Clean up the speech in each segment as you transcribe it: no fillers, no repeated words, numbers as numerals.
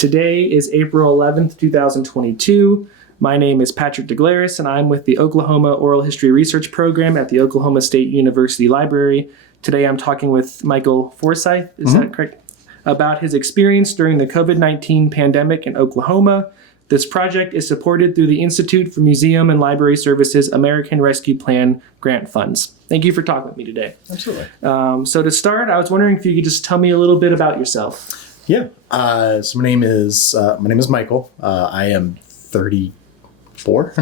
Today is April 11th, 2022. My name is Patrick Daglaris, and I'm with the Oklahoma Oral History Research Program at the Oklahoma State University Library. Today I'm talking with Michael Forsythe, is that correct? About his experience during the COVID-19 pandemic in Oklahoma. This project is supported through the Institute for Museum and Library Services American Rescue Plan grant funds. Thank you for talking with me today. Absolutely. So to start, I was wondering if you could just tell me a little bit about yourself. Yeah. So my name is Michael. I am 34,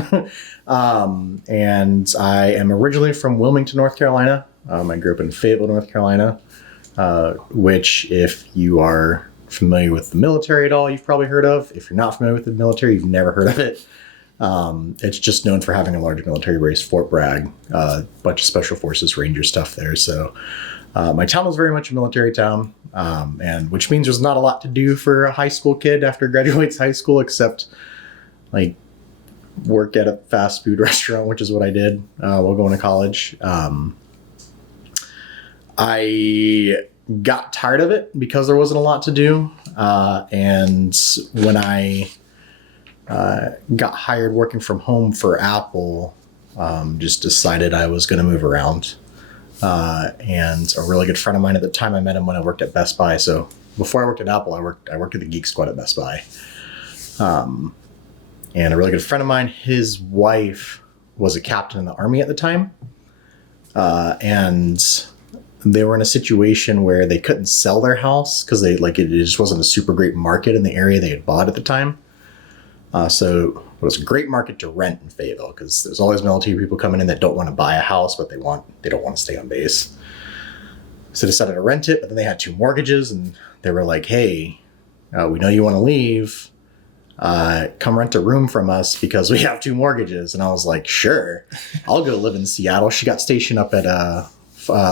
and I am originally from Wilmington, North Carolina. I grew up in Fayetteville, North Carolina, which, if you are familiar with the military at all, you've probably heard of. If you're not familiar with the military, you've never heard of it. It's just known for having a large military base, Fort Bragg, a bunch of Special Forces Ranger stuff there. So my town was very much a military town, and which means there's not a lot to do for a high school kid after graduates high school, except like work at a fast food restaurant, which is what I did while going to college. I got tired of it because there wasn't a lot to do. And when I got hired working from home for Apple, just decided I was going to move around. And a really good friend of mine at the time, I met him when I worked at Best Buy. So before I worked at Apple, I worked at the Geek Squad at Best Buy. And a really good friend of mine, his wife was a captain in the Army at the time. And they were in a situation where they couldn't sell their house because it just wasn't a super great market in the area they had bought at the time. So it was a great market to rent in Fayetteville because there's always military people coming in that don't want to buy a house, but they don't want to stay on base. So they decided to rent it, but then they had 2 mortgages, and they were like, "Hey, we know you want to leave. Come rent a room from us because we have 2 mortgages." And I was like, "Sure, I'll go live in Seattle." She got stationed up at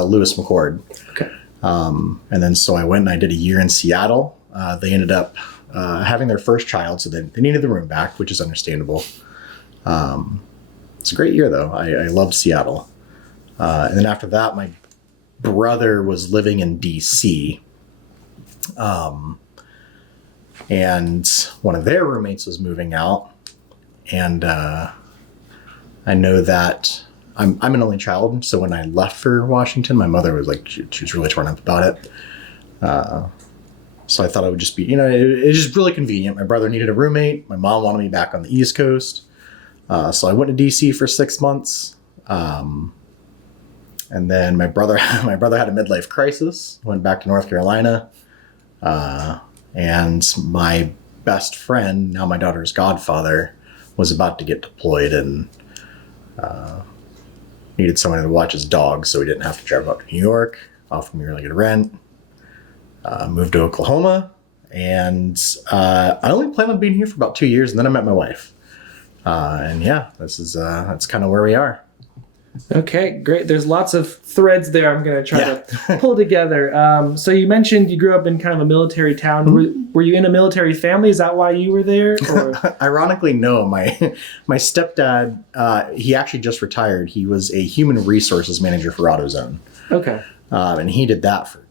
Lewis McChord. Okay. And then so I went and I did a year in Seattle. They ended up having their first child, so they needed the room back, which is understandable. It's a great year, though. I loved Seattle. And then after that, my brother was living in D.C., and one of their roommates was moving out. And I know that I'm an only child, so when I left for Washington, my mother was like, she was really torn up about it. So I thought it would just be, it was just really convenient. My brother needed a roommate. My mom wanted me back on the East Coast. So I went to DC for 6 months. And then my brother had a midlife crisis, went back to North Carolina. And my best friend, now my daughter's godfather, was about to get deployed and needed someone to watch his dog, so we didn't have to drive out to New York. Offered me really good rent. Moved to Oklahoma, and I only planned on being here for about 2 years, and then I met my wife. And yeah, that's kind of where we are. Okay, great. There's lots of threads there I'm going to try to pull together. So you mentioned you grew up in kind of a military town. Mm-hmm. Were you in a military family? Is that why you were there? Or? Ironically, no. My stepdad, he actually just retired. He was a human resources manager for AutoZone. Okay. And he did that for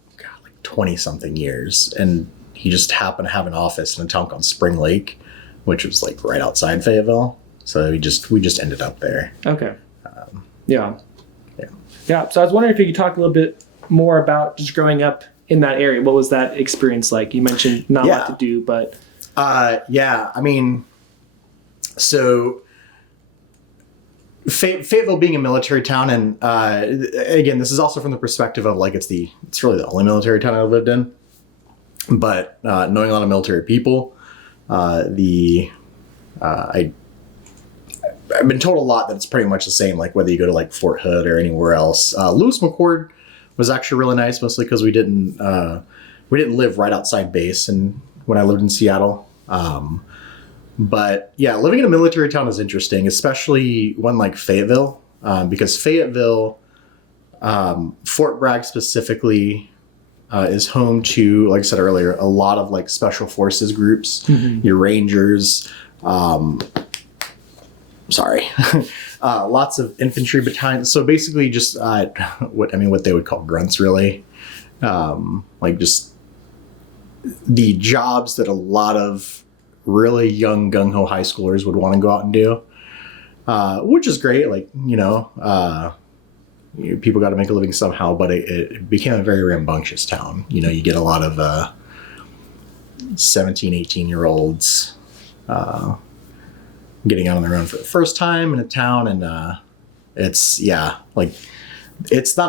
20-something years. And he just happened to have an office in a town called Spring Lake, which was like right outside Fayetteville. So we just ended up there. Okay. Yeah. So I was wondering if you could talk a little bit more about just growing up in that area. What was that experience like? You mentioned not a lot to do, but... I mean, so Fayetteville being a military town, and again, this is also from the perspective of like it's really the only military town I've lived in. But knowing a lot of military people, I've been told a lot that it's pretty much the same, like whether you go to like Fort Hood or anywhere else. Lewis McChord was actually really nice, mostly because we didn't live right outside base, and when I lived in Seattle. But yeah, living in a military town is interesting, especially one like Fayetteville, because Fayetteville, Fort Bragg specifically, is home to, like I said earlier, a lot of like special forces groups, your Rangers. Lots of infantry battalions. So basically just what they would call grunts, really. Like just the jobs that a lot of really young gung-ho high schoolers would want to go out and do, which is great. Like, people got to make a living somehow, but it became a very rambunctious town. You get a lot of 17, 18-year-olds getting out on their own for the first time in a town, and it's not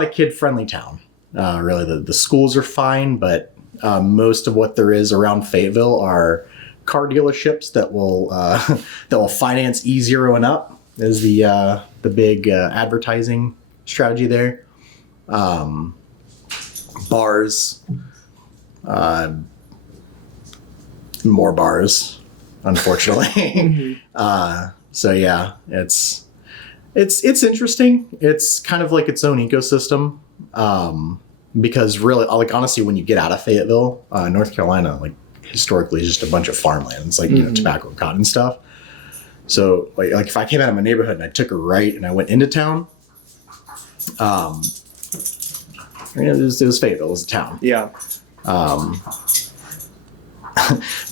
a kid-friendly town. Really, the schools are fine, but most of what there is around Fayetteville are car dealerships that will finance E0 and up is the big advertising strategy there. Bars, more bars, unfortunately. So yeah, it's interesting. It's kind of like its own ecosystem. Because really, like, honestly, when you get out of Fayetteville, North Carolina, like, historically is just a bunch of farmlands, like, tobacco and cotton stuff. So like if I came out of my neighborhood and I took a right and I went into town, it was Fayetteville, it was a town. Yeah.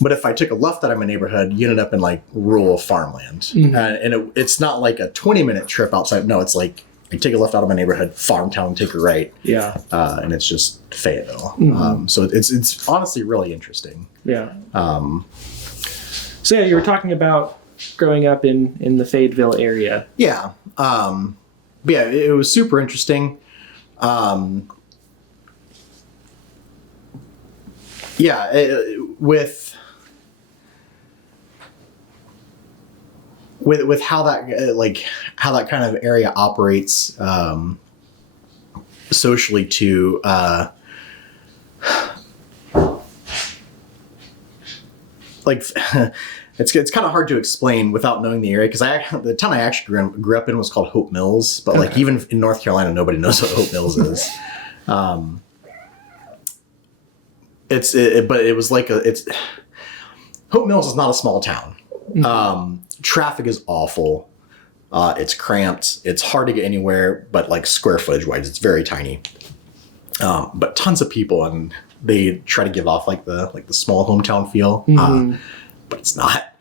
But if I took a left out of my neighborhood, you ended up in like rural farmland. And it's not like a 20-minute trip outside. No, it's like I take a left out of my neighborhood, farm town, take a right. Yeah. And it's just Fayetteville. So it's honestly really interesting. Yeah. So yeah, you were talking about growing up in the Fayetteville area. Yeah. But yeah, it was super interesting. With how that kind of area operates socially too. It's kind of hard to explain without knowing the area, because the town I actually grew up in was called Hope Mills, but like even in North Carolina, nobody knows what Hope Mills is. Hope Mills is not a small town. Traffic is awful. It's cramped. It's hard to get anywhere, but like square footage wise, it's very tiny. But tons of people, and they try to give off like the small hometown feel, but it's not.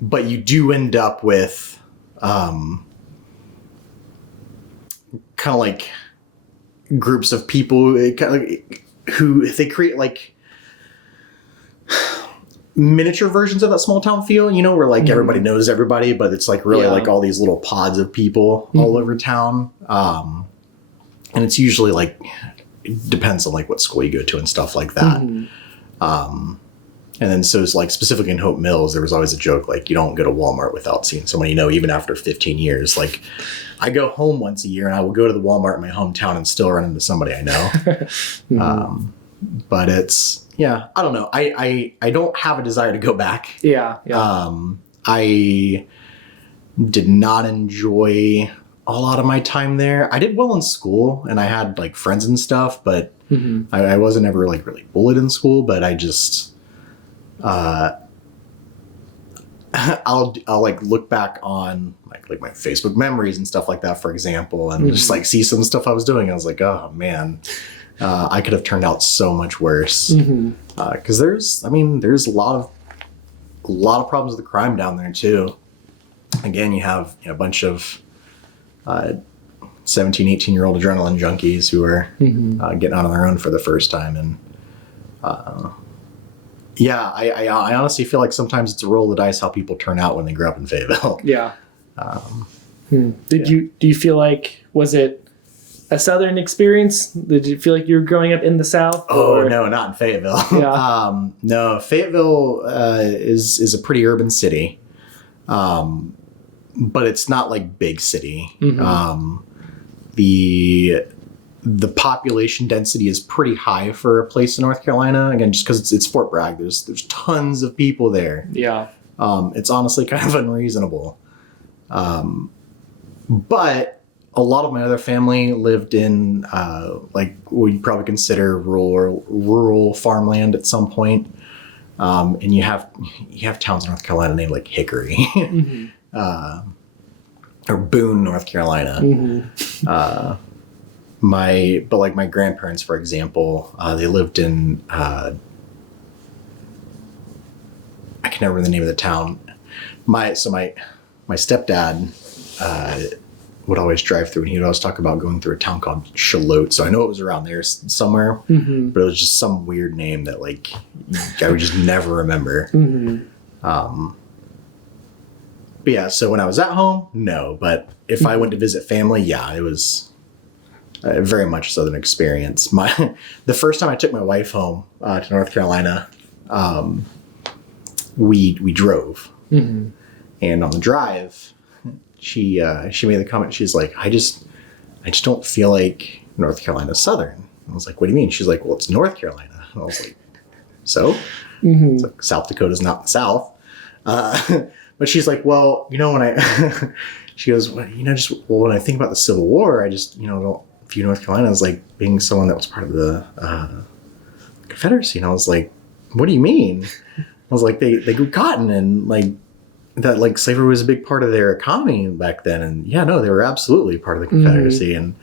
But you do end up with kind of like groups of people who they create like miniature versions of that small town feel, where like everybody knows everybody, but it's like really like all these little pods of people all over town. And it's usually like, it depends on like what school you go to and stuff like that. And then so it's like specifically in Hope Mills, there was always a joke, like you don't go to Walmart without seeing someone, even after 15 years. Like I go home once a year and I will go to the Walmart in my hometown and still run into somebody I know. But it's, I don't know. I don't have a desire to go back. Yeah. I did not enjoy a lot of my time there. I did well in school and I had like friends and stuff, but I wasn't ever like really bullied in school, but I just, I'll like look back on like my Facebook memories and stuff like that, for example, and just like see some stuff I was doing. I was like, oh man, I could have turned out so much worse. Cause there's a lot of problems with the crime down there too. Again, you have a bunch of 17, 18-year-old adrenaline junkies who are getting out on their own for the first time. And I honestly feel like sometimes it's a roll of the dice how people turn out when they grow up in Fayetteville. Yeah. Do you feel like, was it a Southern experience? Did you feel like you were growing up in the South? Oh, no, not in Fayetteville. Yeah. No, Fayetteville is a pretty urban city. But it's not like big city. The population density is pretty high for a place in North Carolina. Again, just because it's Fort Bragg, there's tons of people there. Yeah. It's honestly kind of unreasonable. But a lot of my other family lived in like what you'd probably consider rural farmland at some point. And you have towns in North Carolina named like Hickory. Or Boone, North Carolina. my grandparents, for example, they lived in, I can never remember the name of the town. My stepdad, would always drive through, and he'd always talk about going through a town called Charlotte. So I know it was around there somewhere, but it was just some weird name that like I would just never remember. But yeah, so when I was at home, no. But if I went to visit family, yeah, it was very much a Southern experience. The first time I took my wife home to North Carolina, we drove, and on the drive, she made the comment. She's like, I just don't feel like North Carolina's Southern. I was like, what do you mean? She's like, well, it's North Carolina. And I was like, so? It's like, South Dakota's not the South. But she's like, well, when she goes, well, when I think about the Civil War, I just, don't view North Carolina as like being someone that was part of the Confederacy. And I was like, what do you mean? I was like, they grew cotton, and like that, like slavery was a big part of their economy back then. And yeah, no, they were absolutely part of the Confederacy. And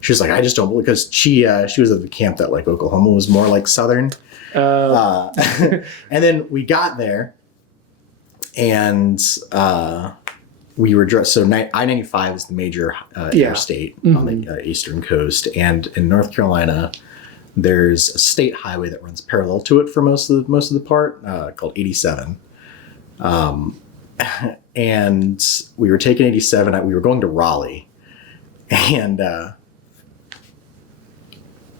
she was like, I just don't believe, because she was at the camp that like Oklahoma was more like Southern. And then we got there, and we were dressed. So I-95 is the major interstate on the eastern coast, and in North Carolina, there's a state highway that runs parallel to it for most of the part, called 87. And we were taking 87. We were going to Raleigh, and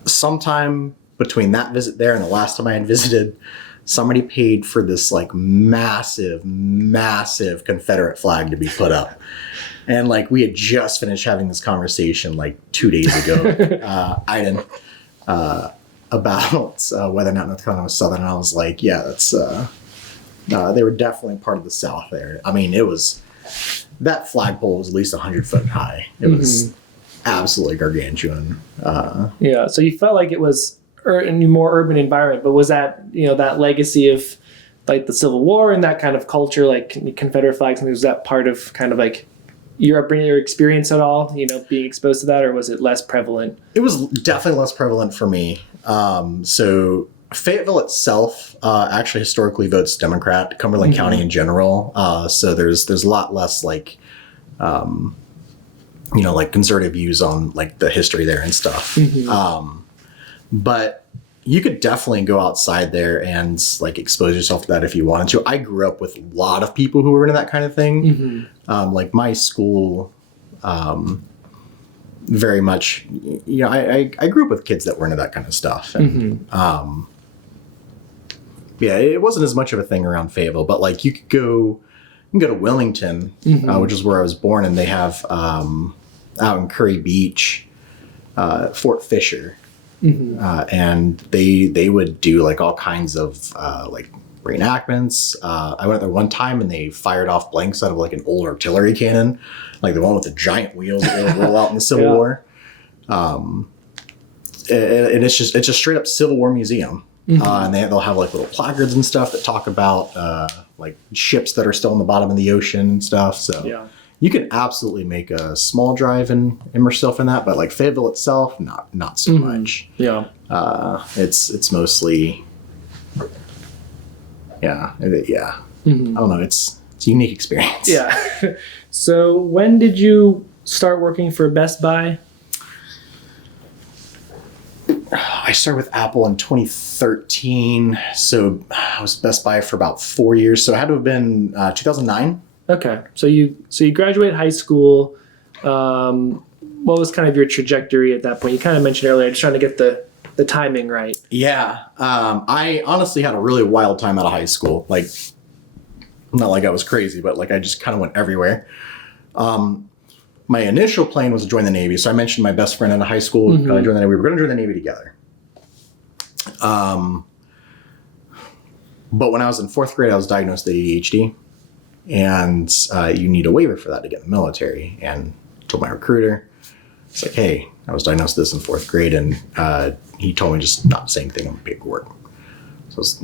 sometime between that visit there and the last time I had visited, somebody paid for this like massive Confederate flag to be put up. And like we had just finished having this conversation like 2 days ago, Iden, about whether or not North Carolina was Southern. And I was like, yeah, that's they were definitely part of the South there. I mean, that flagpole was at least 100 foot high. It was absolutely gargantuan. Yeah, so you felt like it was in a more urban environment, but was that, that legacy of like the Civil War and that kind of culture, like Confederate flags, and was that part of kind of like your upbringing, your experience at all, being exposed to that, or was it less prevalent? It was definitely less prevalent for me. So Fayetteville itself actually historically votes Democrat, Cumberland County in general. So there's a lot less like, like conservative views on like the history there and stuff. But you could definitely go outside there and like expose yourself to that if you wanted to. I grew up with a lot of people who were into that kind of thing. Like my school, very much, I grew up with kids that were into that kind of stuff. And, yeah, it wasn't as much of a thing around Fayetteville, but like you can go to Wilmington, which is where I was born, and they have out in Curry Beach, Fort Fisher. And they would do like all kinds of like reenactments. I went there one time and they fired off blanks out of like an old artillery cannon, like the one with the giant wheels that they would roll out in the Civil War. And it's just a straight up Civil War museum. And they'll have like little placards and stuff that talk about like ships that are still in the bottom of the ocean and stuff. So you can absolutely make a small drive and immerse yourself in that, but like Fayetteville itself, not so much. It's mostly, I don't know. It's a unique experience. So when did you start working for Best Buy? I started with Apple in 2013, so I was Best Buy for about 4 years. So it had to have been 2009. Okay, so you graduate high school. What was kind of your trajectory at that point? You kind of mentioned earlier, just trying to get the timing right. Yeah, I honestly had a really wild time out of high school. Like, not like I was crazy, but like I just kind of went everywhere. My initial plan was to join the Navy. So I mentioned my best friend in high school joined the Navy. We were going to join the Navy together. But when I was in fourth grade, I was diagnosed with ADHD. And you need a waiver for that to get in the military. And I told my recruiter, it's like, hey, I was diagnosed with this in fourth grade. And he told me just not to say anything on the paperwork. So it's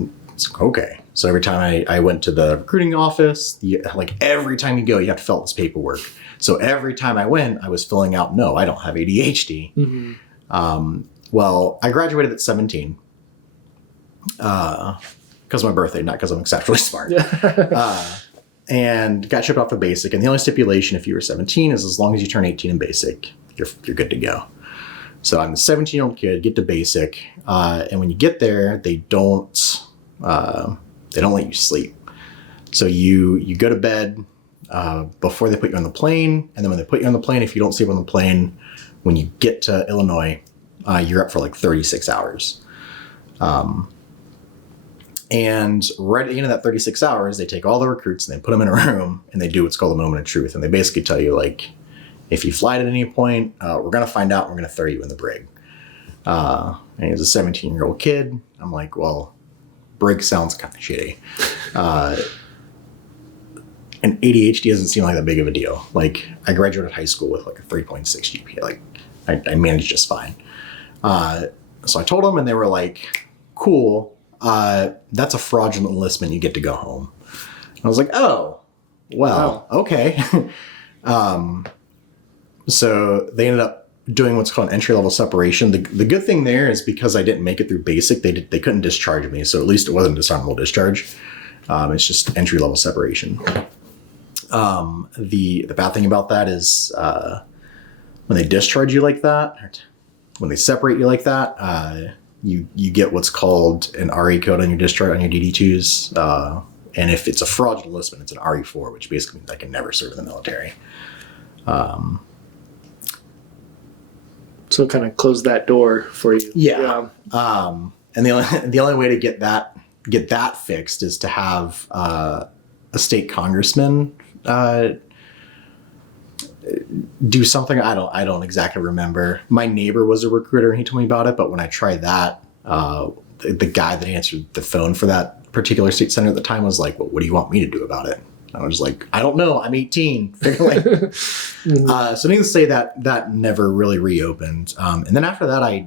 like, okay. So every time I went to the recruiting office, like every time you go, you have to fill out this paperwork. So every time I went, I was filling out, no, I don't have ADHD. Well, I graduated at 17 because of my birthday, not because I'm exceptionally smart. And got shipped off to basic. And the only stipulation if you were 17 is as long as you turn 18 in basic, you're good to go. So I'm a 17-year-old kid, get to basic, and when you get there, they don't let you sleep. So you go to bed before they put you on the plane, and then when they put you on the plane, if you don't sleep on the plane, when you get to Illinois, you're up for like 36 hours. And right at the end of that 36 hours, they take all the recruits and they put them in a room and they do what's called a moment of truth. And they basically tell you, like, if you fly at any point, we're going to find out and we're going to throw you in the brig. And as a 17-year-old kid, I'm like, well, brig sounds kind of shitty. And ADHD doesn't seem like that big of a deal. Like, I graduated high school with like a 3.6 GPA. Like, I managed just fine. So I told them and they were like, cool. That's a fraudulent enlistment. You get to go home. And I was like, oh, well, wow. Okay. So they ended up doing what's called an entry-level separation. The good thing there is because I didn't make it through basic, they couldn't discharge me. So at least it wasn't a dishonorable discharge. It's just entry-level separation. The bad thing about that is when they discharge you like that, when they separate you like that, you get what's called an RE code on your discharge on your DD2s. And if it's a fraudulent enlistment, it's an RE4, which basically means I can never serve in the military. So kind of close that door for you. Yeah. And the only way to get that fixed is to have a state congressman do something. I don't exactly remember. My neighbor was a recruiter and he told me about it, but when I tried that, the guy that answered the phone for that particular state senator at the time was like, well, what do you want me to do about it? And I was like, I don't know. I'm 18. Figure it out. So needless to say that never really reopened. And then after that, I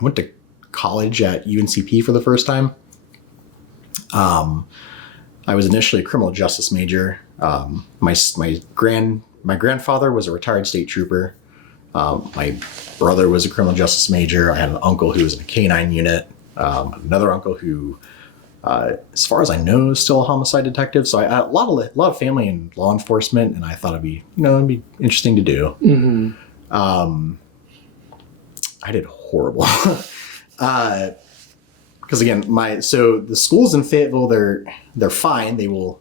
went to college at UNCP for the first time. I was initially a criminal justice major. My grandfather was a retired state trooper. My brother was a criminal justice major. I had an uncle who was in a K-9 unit. Another uncle who, as far as I know, is still a homicide detective. So I had a lot of family in law enforcement, and I thought it'd be interesting to do. Mm-hmm. I did horrible. Because again, the schools in Fayetteville, they're fine. They will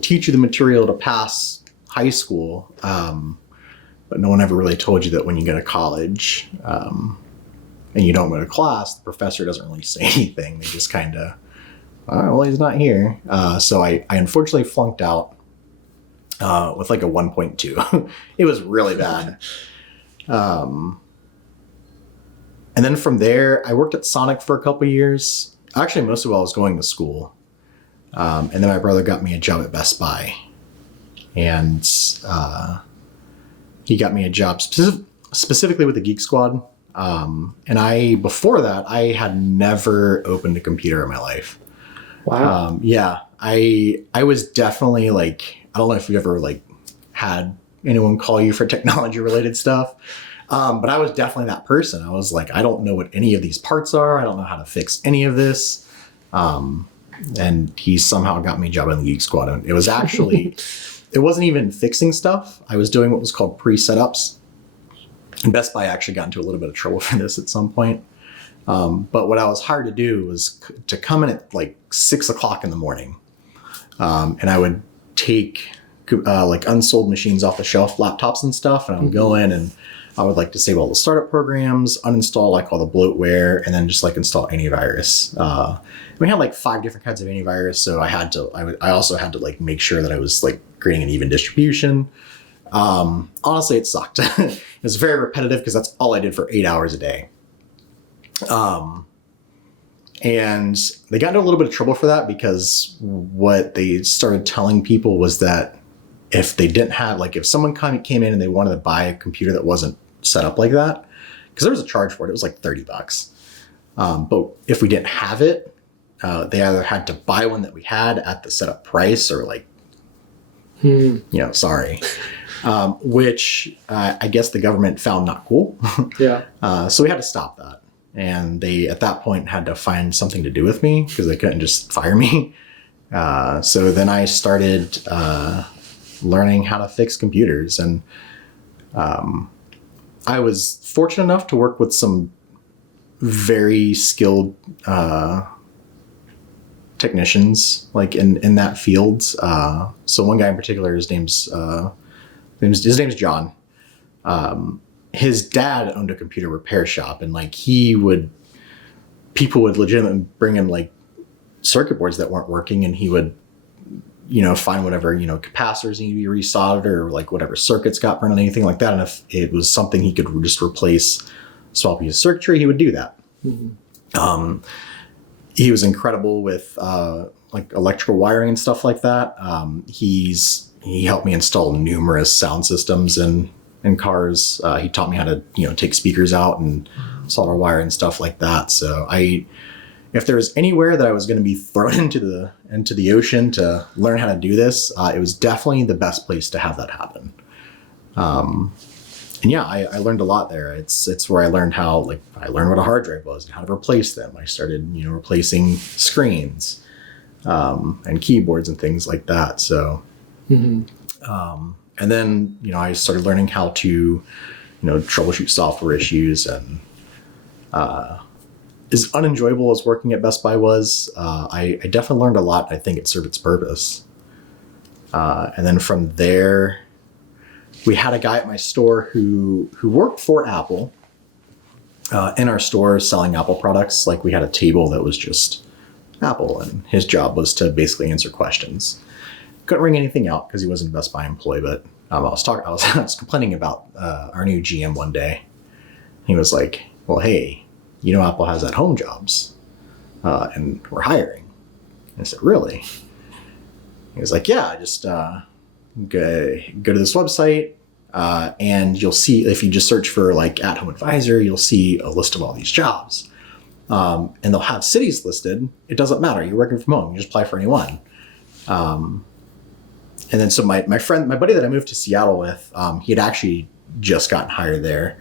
teach you the material to pass high school, but no one ever really told you that when you go to college and you don't go to class, the professor doesn't really say anything. They just kind of, well, he's not here. So I unfortunately flunked out with like a 1.2. It was really bad. And then from there, I worked at Sonic for a couple years. Actually, most of it I was going to school. And then my brother got me a job at Best Buy. And he got me a job specifically with the Geek Squad. And before that, I had never opened a computer in my life. Wow. Yeah. I was definitely like, I don't know if you ever like had anyone call you for technology related stuff. But I was definitely that person. I was like, I don't know what any of these parts are. I don't know how to fix any of this. And he somehow got me a job in the Geek Squad. And it was actually, it wasn't even fixing stuff. I was doing what was called pre-setups. And Best Buy actually got into a little bit of trouble for this at some point. But what I was hired to do was to come in at like 6 o'clock in the morning. And I would take like unsold machines off the shelf, laptops and stuff. And I would go in and I would like disable all the startup programs, uninstall like all the bloatware, and then just like install antivirus. We had like 5 different kinds of antivirus, so I also had to like make sure that I was like creating an even distribution. Honestly, it sucked. It was very repetitive because that's all I did for 8 hours a day. And they got into a little bit of trouble for that because what they started telling people was that if they didn't have, like if someone came in and they wanted to buy a computer that wasn't set up like that, because there was a charge for it, it was like $30. But if we didn't have it, they either had to buy one that we had at the setup price or like, sorry. which I guess the government found not cool. Yeah. So we had to stop that. And they, at that point, had to find something to do with me because they couldn't just fire me. So then I started learning how to fix computers. And I was fortunate enough to work with some very skilled technicians, like in that field. So one guy in particular, his name's John. His dad owned a computer repair shop, and like people would legitimately bring him like circuit boards that weren't working, and he would, find whatever, capacitors need to be resoldered or like whatever circuits got burned, anything like that. And if it was something he could just replace, swap piece of circuitry, he would do that. Mm-hmm. He was incredible with like electrical wiring and stuff like that. He helped me install numerous sound systems in cars. He taught me how to, take speakers out and solder wire and stuff like that. So if there was anywhere that I was going to be thrown into the ocean to learn how to do this, it was definitely the best place to have that happen. And yeah, I learned a lot there. It's where I learned I learned what a hard drive was and how to replace them. I started, replacing screens, and keyboards and things like that. So, and then, I started learning how to, troubleshoot software issues. And as unenjoyable as working at Best Buy was, I definitely learned a lot. I think it served its purpose. And then from there, we had a guy at my store who worked for Apple in our store selling Apple products. Like we had a table that was just Apple, and his job was to basically answer questions. Couldn't ring anything out because he wasn't a Best Buy employee, but I was complaining about our new GM one day. He was like, well, hey, Apple has at home jobs and we're hiring. And I said, really? He was like, yeah, just go to this website and you'll see, if you just search for like at home advisor, you'll see a list of all these jobs. And they'll have cities listed. It doesn't matter. You're working from home. You just apply for any one. And then so my buddy that I moved to Seattle with, he had actually just gotten hired there.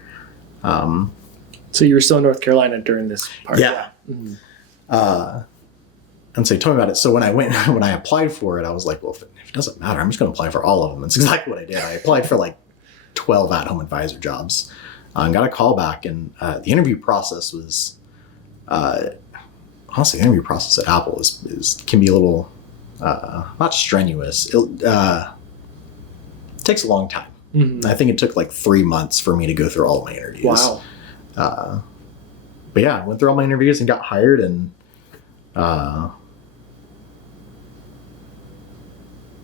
So you were still in North Carolina during this part? Yeah. Mm-hmm. And so he told me about it. So when I applied for it, I was like, well, if it doesn't matter, I'm just going to apply for all of them. That's exactly what I did. I applied for like 12 at-home advisor jobs and got a call back. And the interview process was, honestly, the interview process at Apple can be a little, not strenuous. It takes a long time. Mm-hmm. I think it took like 3 months for me to go through all of my interviews. Wow. But yeah, I went through all my interviews and got hired, and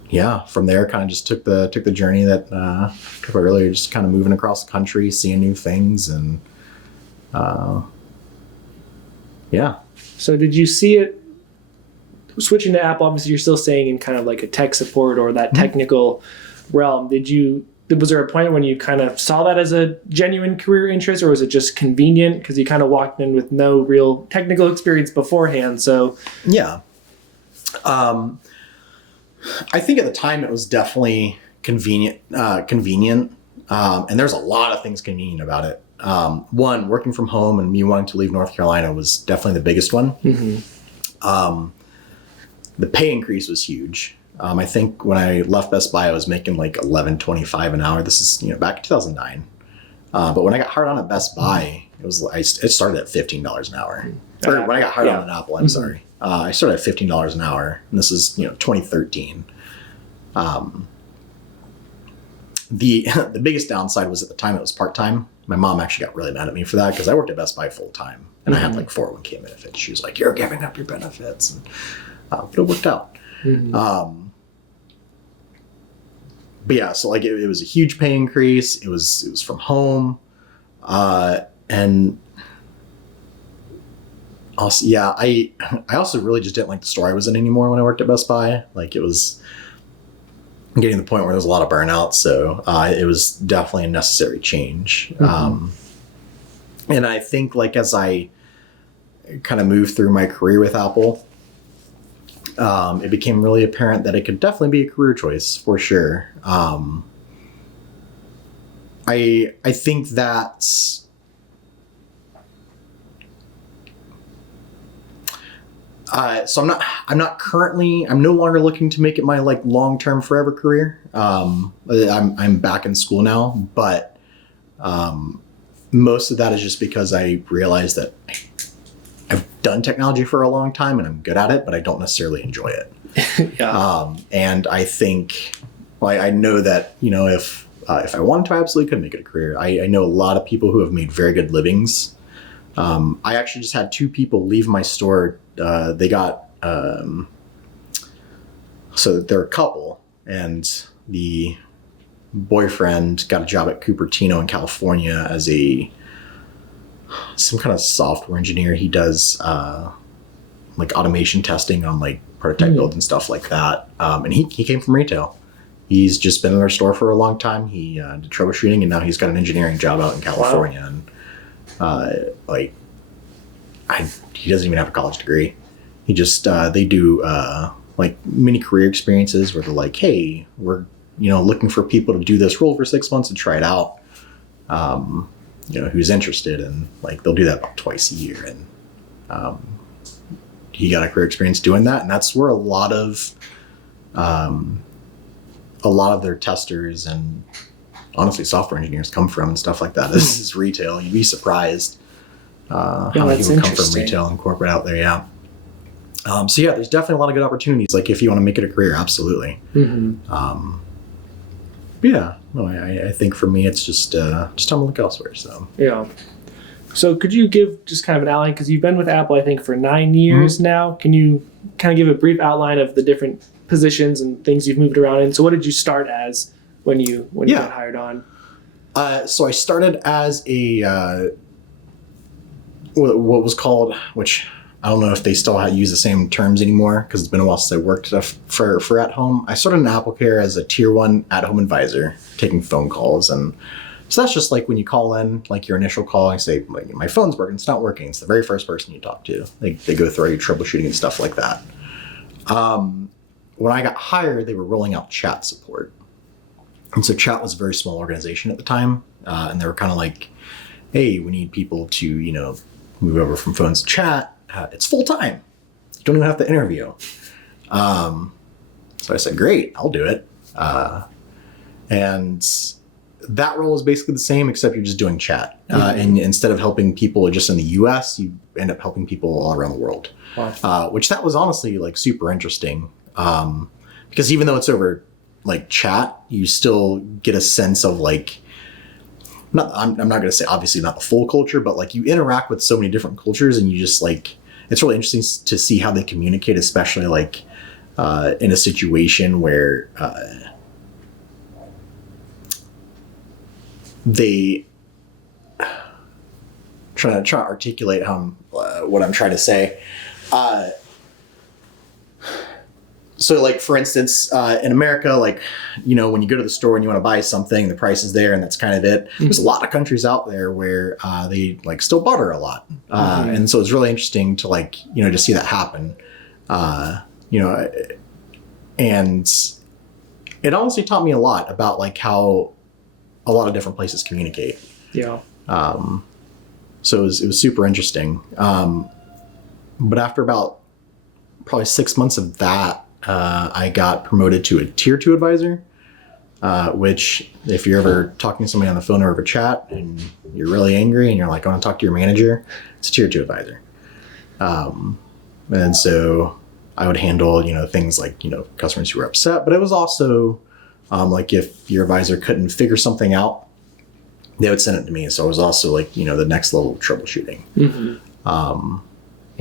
yeah, from there kind of just took the journey that took earlier, just kind of moving across the country, seeing new things, and yeah. So did you see it switching to Apple? Obviously, you're still staying in kind of like a tech support or that technical realm. Was there a point when you kind of saw that as a genuine career interest, or was it just convenient because you kind of walked in with no real technical experience beforehand? So yeah, I think at the time it was definitely convenient, and there's a lot of things convenient about it. One, working from home and me wanting to leave North Carolina was definitely the biggest one. Mm-hmm. The pay increase was huge. I think when I left Best Buy, I was making like $11.25 an hour. This is back in 2009. But when I got hired on at Best Buy, it started at $15 an hour. Or when I got hired on at Apple, I'm sorry, I started at $15 an hour, and this is 2013. The biggest downside was at the time it was part time. My mom actually got really mad at me for that because I worked at Best Buy full time, and I had like 401k benefits. She was like, "You're giving up your benefits," and, but it worked out. Mm-hmm. But yeah, so like it was a huge pay increase. It was from home, and also I also really just didn't like the store I was in anymore when I worked at Best Buy. Like it was getting to the point where there was a lot of burnout, so it was definitely a necessary change. Mm-hmm. And I think like as I kind of moved through my career with Apple, it became really apparent that it could definitely be a career choice for sure. I think that's so I'm no longer looking to make it my like long-term forever career. I'm back in school now, but most of that is just because I realized that I've done technology for a long time and I'm good at it, but I don't necessarily enjoy it. Yeah. And I think, well, I know that, if I wanted to, I absolutely could make it a career. I know a lot of people who have made very good livings. I actually just had 2 people leave my store. They got, so they're a couple, and the boyfriend got a job at Cupertino in California as some kind of software engineer. He does like automation testing on like prototype builds and stuff like that. And he came from retail. He's just been in our store for a long time. He did troubleshooting, and now he's got an engineering job out in California. Wow. And he doesn't even have a college degree. He just they do like mini career experiences where they're like, hey, we're looking for people to do this role for 6 months and try it out. Who's interested, and like they'll do that about twice a year. And he got a career experience doing that, and that's where a lot of their testers and honestly software engineers come from and stuff like that. This is retail. You'd be surprised how many people come from retail and corporate out there. Yeah. So yeah, there's definitely a lot of good opportunities. Like if you want to make it a career, absolutely. Mm-hmm. Yeah, no, I think for me, it's just time to look elsewhere. So yeah. So could you give just kind of an outline, because you've been with Apple, I think, for 9 years now. Can you kind of give a brief outline of the different positions and things you've moved around in? So what did you start as when you got hired on? So I started as a what was called, which I don't know if they still use the same terms anymore because it's been a while since I worked for at home. I started in AppleCare as a tier 1 at-home advisor, taking phone calls. And so that's just like when you call in, like your initial call, and say, like, my phone's working, it's not working. It's the very first person you talk to. They go through your troubleshooting and stuff like that. When I got hired, they were rolling out chat support. And so chat was a very small organization at the time. And they were kind of like, hey, we need people to, move over from phones to chat. It's full time. You don't even have to interview. So I said, great, I'll do it. And that role is basically the same, except you're just doing chat. And instead of helping people just in the US, you end up helping people all around the world. Wow. Which that was honestly like super interesting. Because even though it's over like chat, you still get a sense of like, I'm not going to say obviously not the full culture, but like you interact with so many different cultures, and you just like, it's really interesting to see how they communicate, especially like in a situation where they try to articulate what I'm trying to say. So like, for instance, in America, like, when you go to the store and you want to buy something, the price is there and that's kind of it. There's a lot of countries out there where they like still barter a lot. And so it's really interesting to like, to see that happen. And it honestly taught me a lot about like how a lot of different places communicate. Yeah. So it was super interesting. But after about probably 6 months of that, I got promoted to a tier 2 advisor, which if you're ever talking to somebody on the phone or over chat and you're really angry and you're like, I want to talk to your manager, it's a tier 2 advisor. And so I would handle, things like, customers who were upset, but it was also like if your advisor couldn't figure something out, they would send it to me. So it was also like, the next level of troubleshooting.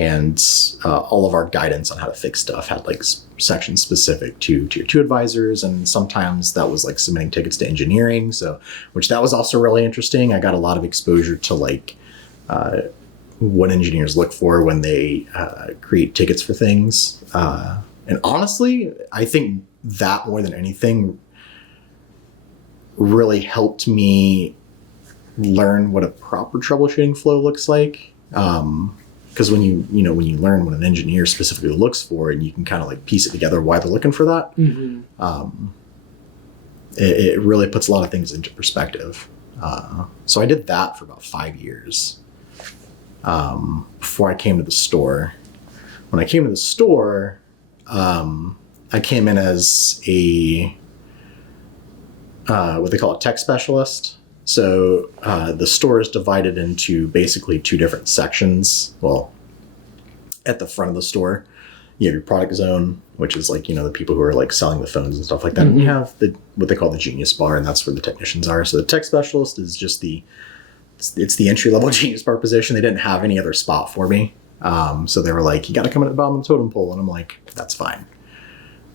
And all of our guidance on how to fix stuff had like sections specific to tier 2 advisors. And sometimes that was like submitting tickets to engineering. So, which that was also really interesting. I got a lot of exposure to like what engineers look for when they create tickets for things. And honestly, I think that more than anything really helped me learn what a proper troubleshooting flow looks like. Because when you learn what an engineer specifically looks for, and you can kind of like piece it together why they're looking for that, it really puts a lot of things into perspective. So I did that for about 5 years before I came to the store. When I came to the store, I came in as a what they call a tech specialist. So the store is divided into basically 2 different sections. Well, at the front of the store, you have your product zone, which is like, the people who are like selling the phones and stuff like that. And you have what they call the Genius Bar, and that's where the technicians are. So the tech specialist is just it's the entry level Genius Bar position. They didn't have any other spot for me. So they were like, you got to come in at the bottom of the totem pole. And I'm like, that's fine.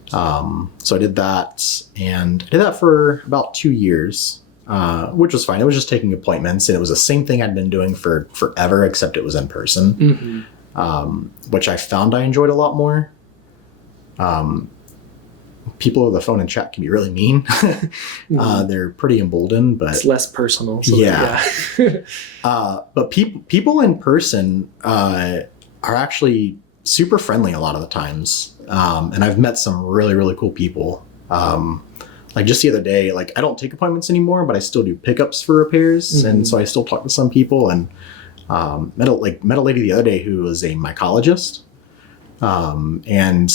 So I did that, and I did that for about 2 years, which was fine. It was just taking appointments, and it was the same thing I'd been doing for forever, except it was in person, which I found I enjoyed a lot more. People over the phone and chat can be really mean. They're pretty emboldened, but it's less personal. So yeah. But people in person are actually super friendly a lot of the times. And I've met some really, really cool people. Like just the other day, like I don't take appointments anymore, but I still do pickups for repairs. And so I still talk to some people, and met a lady the other day who was a mycologist. And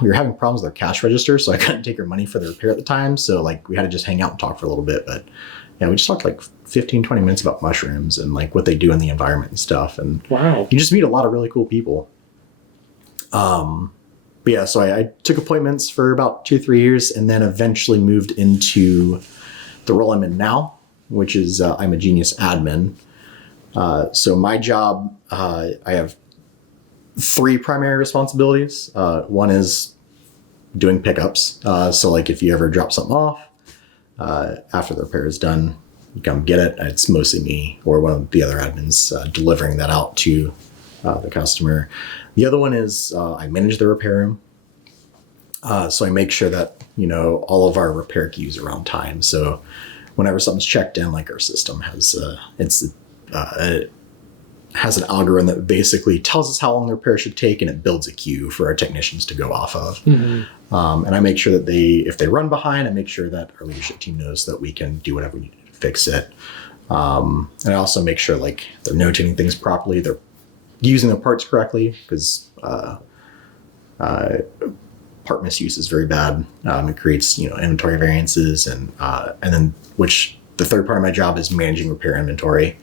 we were having problems with our cash register, so I couldn't take her money for the repair at the time. So like we had to just hang out and talk for a little bit, but yeah, we just talked like 15, 20 minutes about mushrooms and like what they do in the environment and stuff. And wow, you just meet a lot of really cool people. But yeah, so I took appointments for about 2-3 years, and then eventually moved into the role I'm in now, which is I'm a Genius admin. So my job, I have 3 primary responsibilities. One is doing pickups. So like if you ever drop something off, after the repair is done, you come get it. It's mostly me or one of the other admins delivering that out to the customer. The other one is I manage the repair room. So I make sure that, all of our repair queues are on time. So whenever something's checked in, like our system has, it has an algorithm that basically tells us how long the repair should take, and it builds a queue for our technicians to go off of. And I make sure that if they run behind, I make sure that our leadership team knows that we can do whatever we need to fix it. And I also make sure like they're notating things properly, they're using the parts correctly, because part misuse is very bad. It creates inventory variances, and then which the third part of my job is managing repair inventory.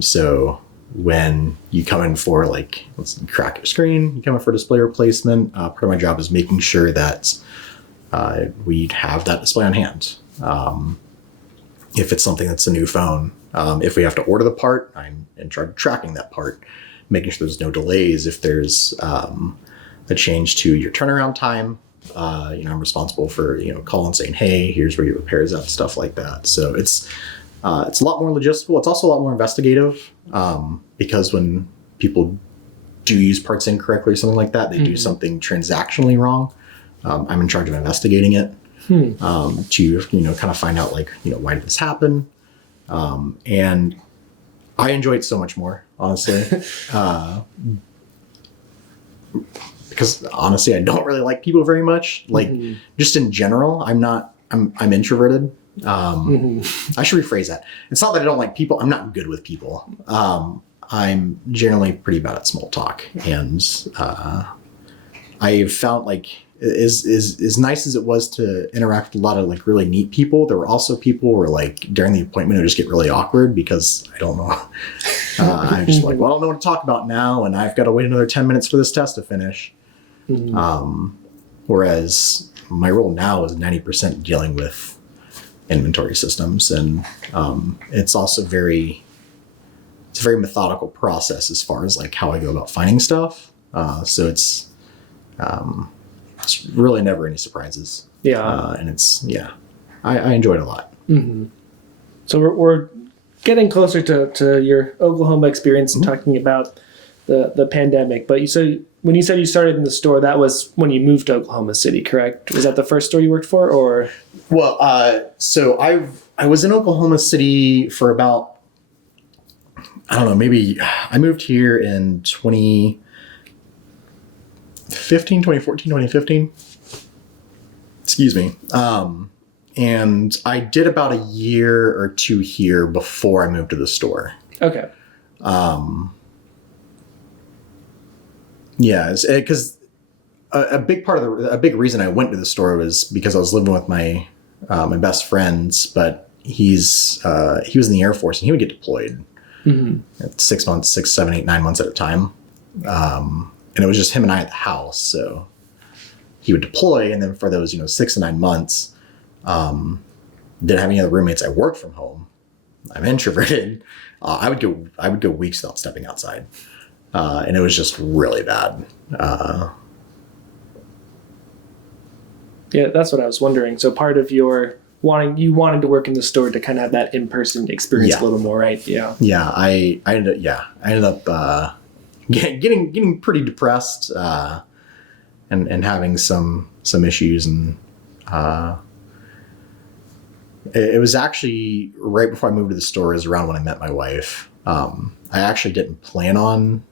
So when you come in for like, let's crack your screen, you come in for display replacement, part of my job is making sure that we have that display on hand. If it's something that's a new phone, if we have to order the part, I'm in charge of tracking that part, making sure there's no delays. If there's a change to your turnaround time, I'm responsible for, calling saying, hey, here's where your repair is at, stuff like that. So it's a lot more logistical. It's also a lot more investigative, because when people do use parts incorrectly or something like that, they do something transactionally wrong. I'm in charge of investigating it to, kind of find out like, why did this happen? And I enjoy it so much more, honestly. Because honestly, I don't really like people very much. Like just in general, I'm introverted. I should rephrase that. It's not that I don't like people. I'm not good with people. I'm generally pretty bad at small talk, and I've found like as nice as it was to interact with a lot of like really neat people, there were also people where like during the appointment it would just get really awkward because I don't know. I'm just like, well, I don't know what to talk about now, and I've got to wait another 10 minutes for this test to finish. Whereas my role now is 90% dealing with inventory systems, and it's also a very methodical process as far as like how I go about finding stuff. So it's really never any surprises. Yeah. And I enjoy it a lot. So we're getting closer to your Oklahoma experience and talking about the pandemic. But when you said you started in the store, that was when you moved to Oklahoma City, correct? Was that the first store you worked for, or? Well, so I was in Oklahoma City for about, I don't know, maybe I moved here in 2014, 2015. Excuse me. And I did about a year or two here before I moved to the store. Okay. Yeah, because a big part of a big reason I went to the store was because I was living with my best friends, but he was in the Air Force and he would get deployed 6 months, 6, 7, 8, 9 months at a time. And it was just him and I at the house. So he would deploy. And then for those, 6 to 9 months, didn't have any other roommates. I worked from home. I'm introverted. I would go weeks without stepping outside. And it was just really bad. Yeah, that's what I was wondering. So part of your wanting to work in the store to kind of have that in-person experience a little more, right? Yeah. Yeah, I ended up getting pretty depressed and having some issues, and it was actually right before I moved to the store is around when I met my wife. I actually didn't plan on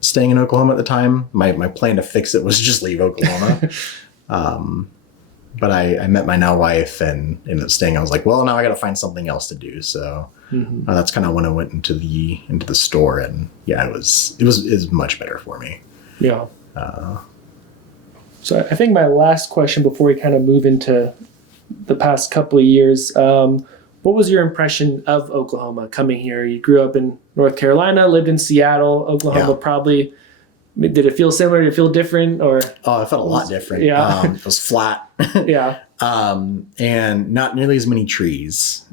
staying in Oklahoma at the time. My plan to fix it was just leave Oklahoma. But I met my now wife and ended up staying. I was like, well, now I got to find something else to do. So that's kind of when I went into the store, and yeah, it was much better for me. Yeah. So I think my last question before we kind of move into the past couple of years, what was your impression of Oklahoma coming here? You grew up in North Carolina, lived in Seattle, Oklahoma. Probably. Did it feel similar? Did it feel different? Or it felt a lot different. Yeah. It was flat. Yeah. And not nearly as many trees.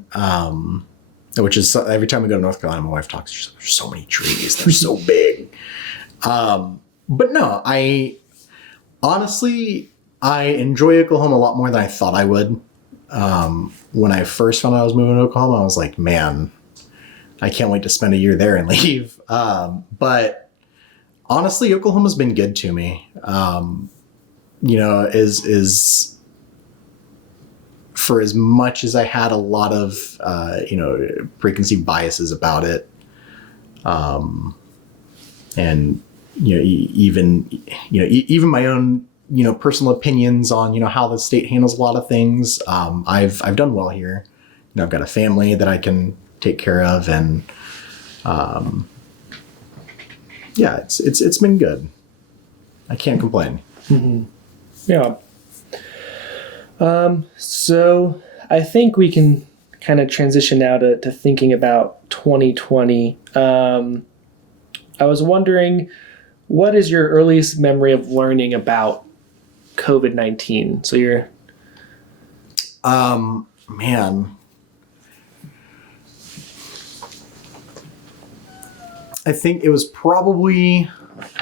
Which is every time we go to North Carolina, my wife talks. There's so many trees. They're so big. But no, I honestly enjoy Oklahoma a lot more than I thought I would. When I first found out I was moving to Oklahoma, I was like, man, I can't wait to spend a year there and leave. But honestly, Oklahoma's been good to me. Is for as much as I had a lot of preconceived biases about it, and even my own personal opinions on how the state handles a lot of things. I've done well here. I've got a family that I can take care of, and yeah, it's been good. I can't complain. Yeah. So I think we can kind of transition now to thinking about 2020. I was wondering, what is your earliest memory of learning about COVID-19? So you're... Man. I think it was probably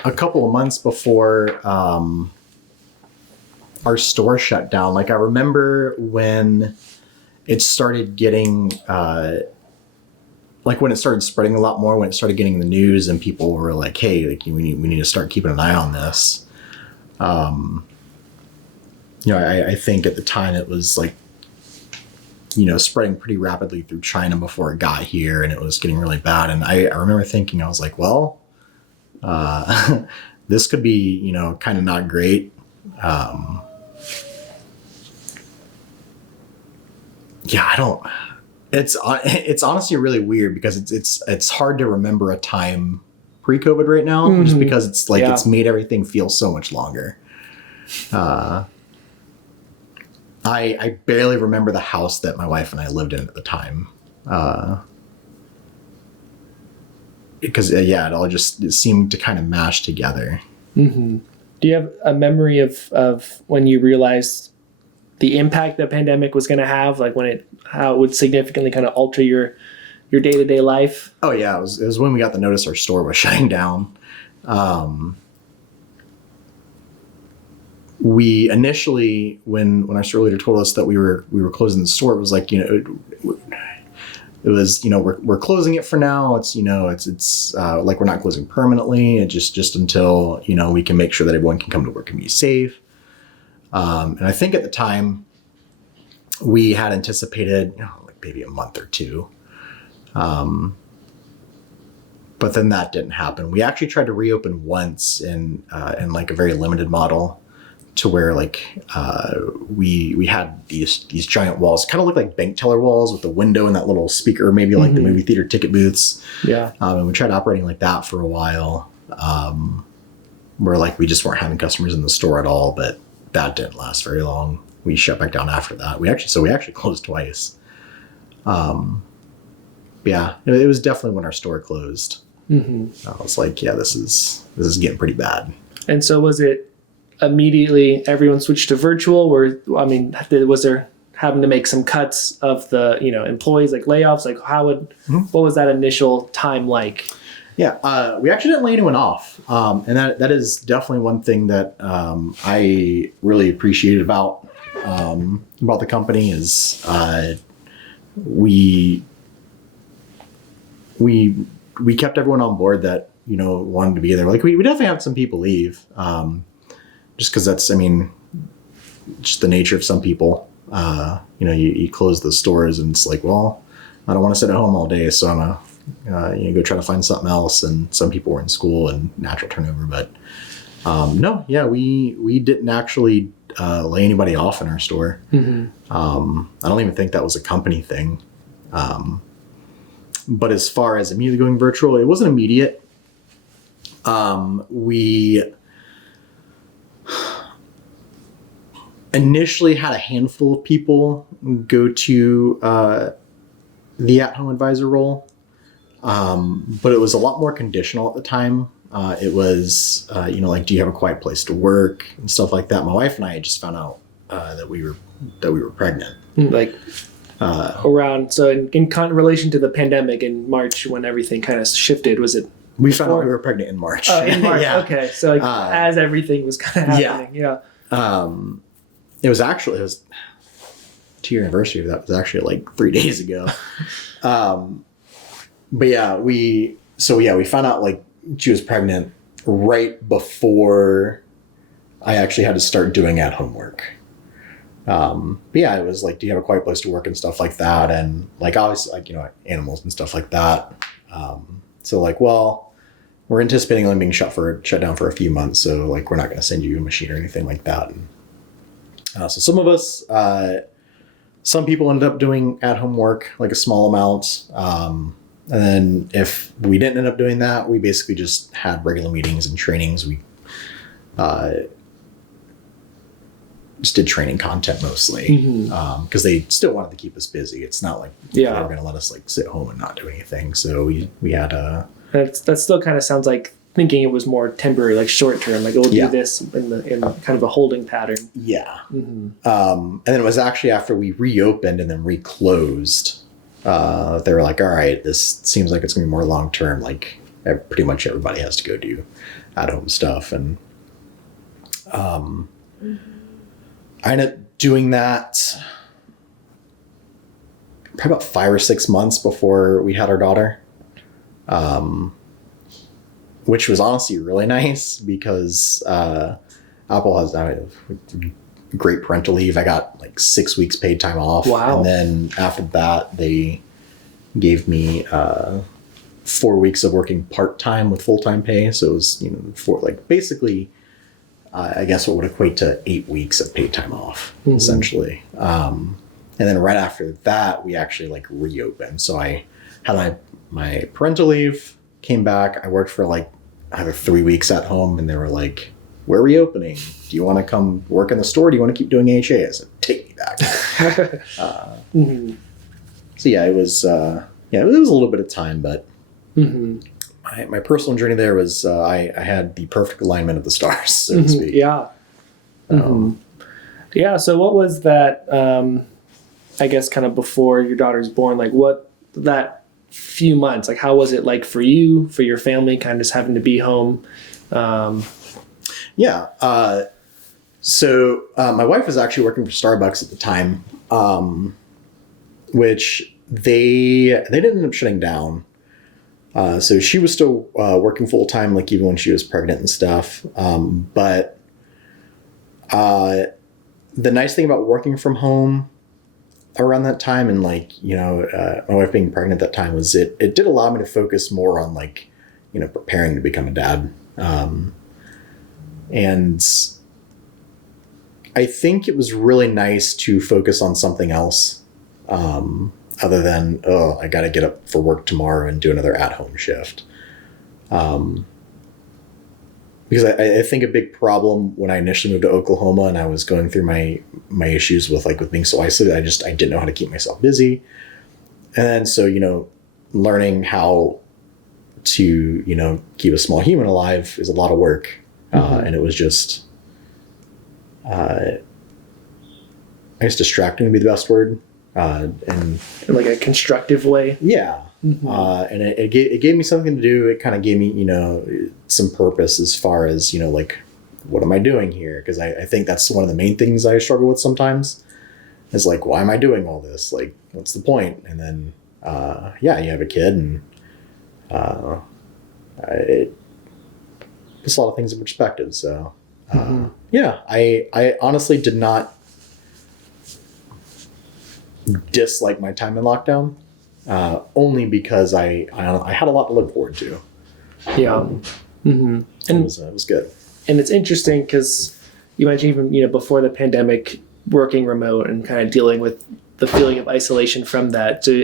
a couple of months before our store shut down. Like, I remember when it started getting, when it started spreading a lot more, when it started getting in the news and people were like, hey, like, we need to start keeping an eye on this. I think at the time it was like, spreading pretty rapidly through China before it got here, and it was getting really bad. And I remember thinking, I was like, well, this could be, kind of not great. It's honestly really weird because it's hard to remember a time pre-COVID right now, just because it's like, it's made everything feel so much longer. I barely remember the house that my wife and I lived in at the time. Because it all just seemed to kind of mash together. Mm-hmm. Do you have a memory of when you realized the impact the pandemic was going to have, like how it would significantly kind of alter your day-to-day life? Oh yeah, it was when we got the notice our store was shutting down. We initially, when our store leader told us that we were closing the store, it was like, it was, we're closing it for now. It's, it's like, we're not closing permanently. It just until, we can make sure that everyone can come to work and be safe. And I think at the time we had anticipated, like maybe a month or two. But then that didn't happen. We actually tried to reopen once in like a very limited model, to where we had these giant walls, kind of look like bank teller walls with the window and that little speaker, maybe like the movie theater ticket booths. Yeah. And we tried operating like that for a while, where like we just weren't having customers in the store at all, but that didn't last very long. We shut back down after that. We actually closed twice. Yeah, it was definitely when our store closed. I was like, yeah, this is getting pretty bad. And so was it immediately everyone switched to virtual, or, I mean, was there having to make some cuts of the, employees, like layoffs? Like what was that initial time like? Yeah, we actually didn't lay anyone off. And that is definitely one thing that I really appreciated about the company is we kept everyone on board that, wanted to be there. Like we definitely had some people leave, just because that's, just the nature of some people. You close the stores and it's like, well, I don't want to sit at home all day, so I'm go try to find something else. And some people were in school and natural turnover, but we didn't actually lay anybody off in our store. I don't even think that was a company thing. But as far as immediately going virtual, it wasn't immediate. We initially had a handful of people go to the at-home advisor role, but it was a lot more conditional at the time. It was, do you have a quiet place to work and stuff like that. My wife and I had just found out that we were pregnant. Around, so in relation to the pandemic in March when everything kind of shifted, was it? We found out we were pregnant in March. In March, yeah. Okay. So as everything was kind of happening, yeah. It was 2-year anniversary of that was actually like 3 days ago. But yeah, we found out like she was pregnant right before I actually had to start doing at-home work. But yeah, it was like, do you have a quiet place to work and stuff like that? And like, obviously, like, animals and stuff like that. So like, well, we're anticipating them being shut down for a few months. So like, we're not going to send you a machine or anything like that. And, so some of us, some people ended up doing at-home work, like a small amount. And then if we didn't end up doing that, we basically just had regular meetings and trainings. We, just did training content mostly, because they still wanted to keep us busy. It's not like they were going to let us like sit home and not do anything. So we had that still kind of sounds like thinking it was more temporary, like short term, like we'll do this in kind of a holding pattern. Yeah. And then it was actually after we reopened and then reclosed, they were like, all right, this seems like it's gonna be more long term. Like pretty much everybody has to go do at home stuff. And I ended up doing that probably about 5 or 6 months before we had our daughter, which was honestly really nice because Apple has great parental leave. I got like 6 weeks paid time off. Wow. And then after that, they gave me 4 weeks of working part-time with full-time pay. So it was, for like basically, I guess what would equate to 8 weeks of paid time off, essentially. And then right after that, we actually like reopened. So I had my parental leave, came back. I worked for like either 3 weeks at home, and they were like, we're reopening. Do you want to come work in the store? Do you want to keep doing AHA? I said, take me back. So yeah, it was a little bit of time, but my personal journey there was I had the perfect alignment of the stars, so to speak. Yeah. Yeah. So what was that? I guess kind of before your daughter's born, like what that few months, like how was it like for you, for your family, kind of just having to be home? Yeah. So my wife was actually working for Starbucks at the time, which they didn't end up shutting down. So she was still working full time, like even when she was pregnant and stuff. But the nice thing about working from home around that time, and like, my wife being pregnant at that time, was it did allow me to focus more on like, preparing to become a dad. And I think it was really nice to focus on something else, other than, oh, I got to get up for work tomorrow and do another at-home shift. Because I think a big problem when I initially moved to Oklahoma and I was going through my issues with being so isolated, I didn't know how to keep myself busy. And then so, learning how to, keep a small human alive is a lot of work. And it was just, I guess distracting would be the best word. And in like a constructive way. Yeah. And it gave me something to do. It kind of gave me, some purpose as far as, what am I doing here? Because I think that's one of the main things I struggle with sometimes is why am I doing all this? What's the point? And then, you have a kid and it puts a lot of things in perspective. So, I honestly did not dislike my time in lockdown. Only because I had a lot to look forward to. Yeah. And it was good. And it's interesting because you mentioned even, before the pandemic, working remote and kind of dealing with the feeling of isolation from that. So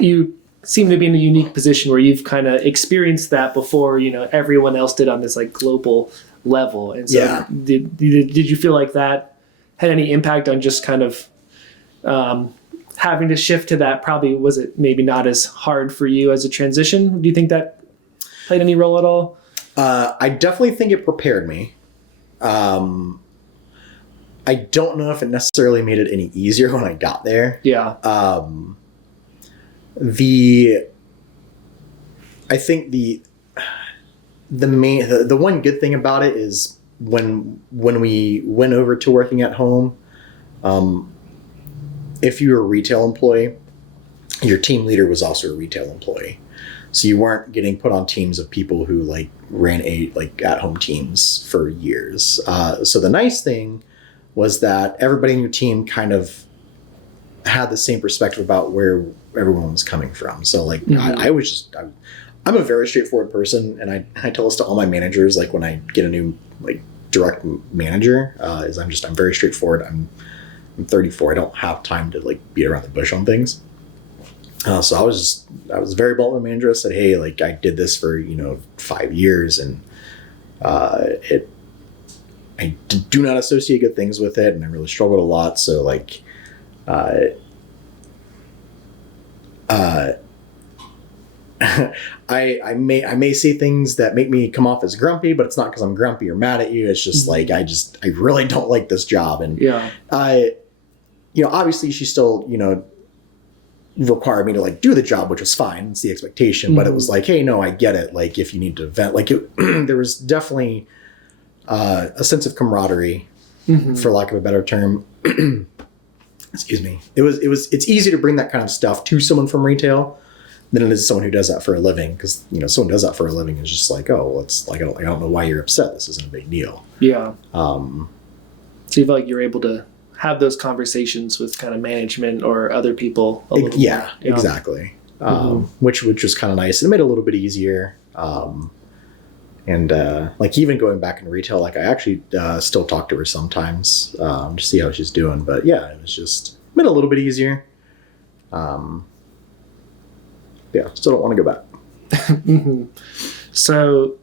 you seem to be in a unique position where you've kind of experienced that before, everyone else did on this global level. And so did you feel like that had any impact on just kind of, having to shift to that? Probably, was it maybe not as hard for you as a transition? Do you think that played any role at all? I definitely think it prepared me. I don't know if it necessarily made it any easier when I got there. Yeah. I think the one good thing about it is when we went over to working at home, if you were a retail employee, your team leader was also a retail employee. So you weren't getting put on teams of people who ran at-home teams for years. So the nice thing was that everybody in your team kind of had the same perspective about where everyone was coming from. So I'm a very straightforward person, and I tell this to all my managers, when I get a new direct manager, is I'm very straightforward. I'm 34. I don't have time to beat around the bush on things. So I was very blunt with my manager. I said, hey, I did this for 5 years, and I do not associate good things with it, and I really struggled a lot. So I may say things that make me come off as grumpy, but it's not because I'm grumpy or mad at you. It's just I really don't like this job, and obviously she still required me to do the job, which was fine. It's the expectation, but it was hey, no, I get it. If you need to vent, there was definitely a sense of camaraderie, for lack of a better term. Excuse me. It's easy to bring that kind of stuff to someone from retail than it is someone who does that for a living. Because someone does that for a living is just oh, well, it's I don't know why you're upset. This isn't a big deal. Yeah. So you feel like you're able to have those conversations with kind of management or other people a little more. Yeah, exactly. Which was kind of nice. It made it a little bit easier. And even going back in retail, I actually still talk to her sometimes to see how she's doing. But yeah, it was just made it a little bit easier. Still don't want to go back. So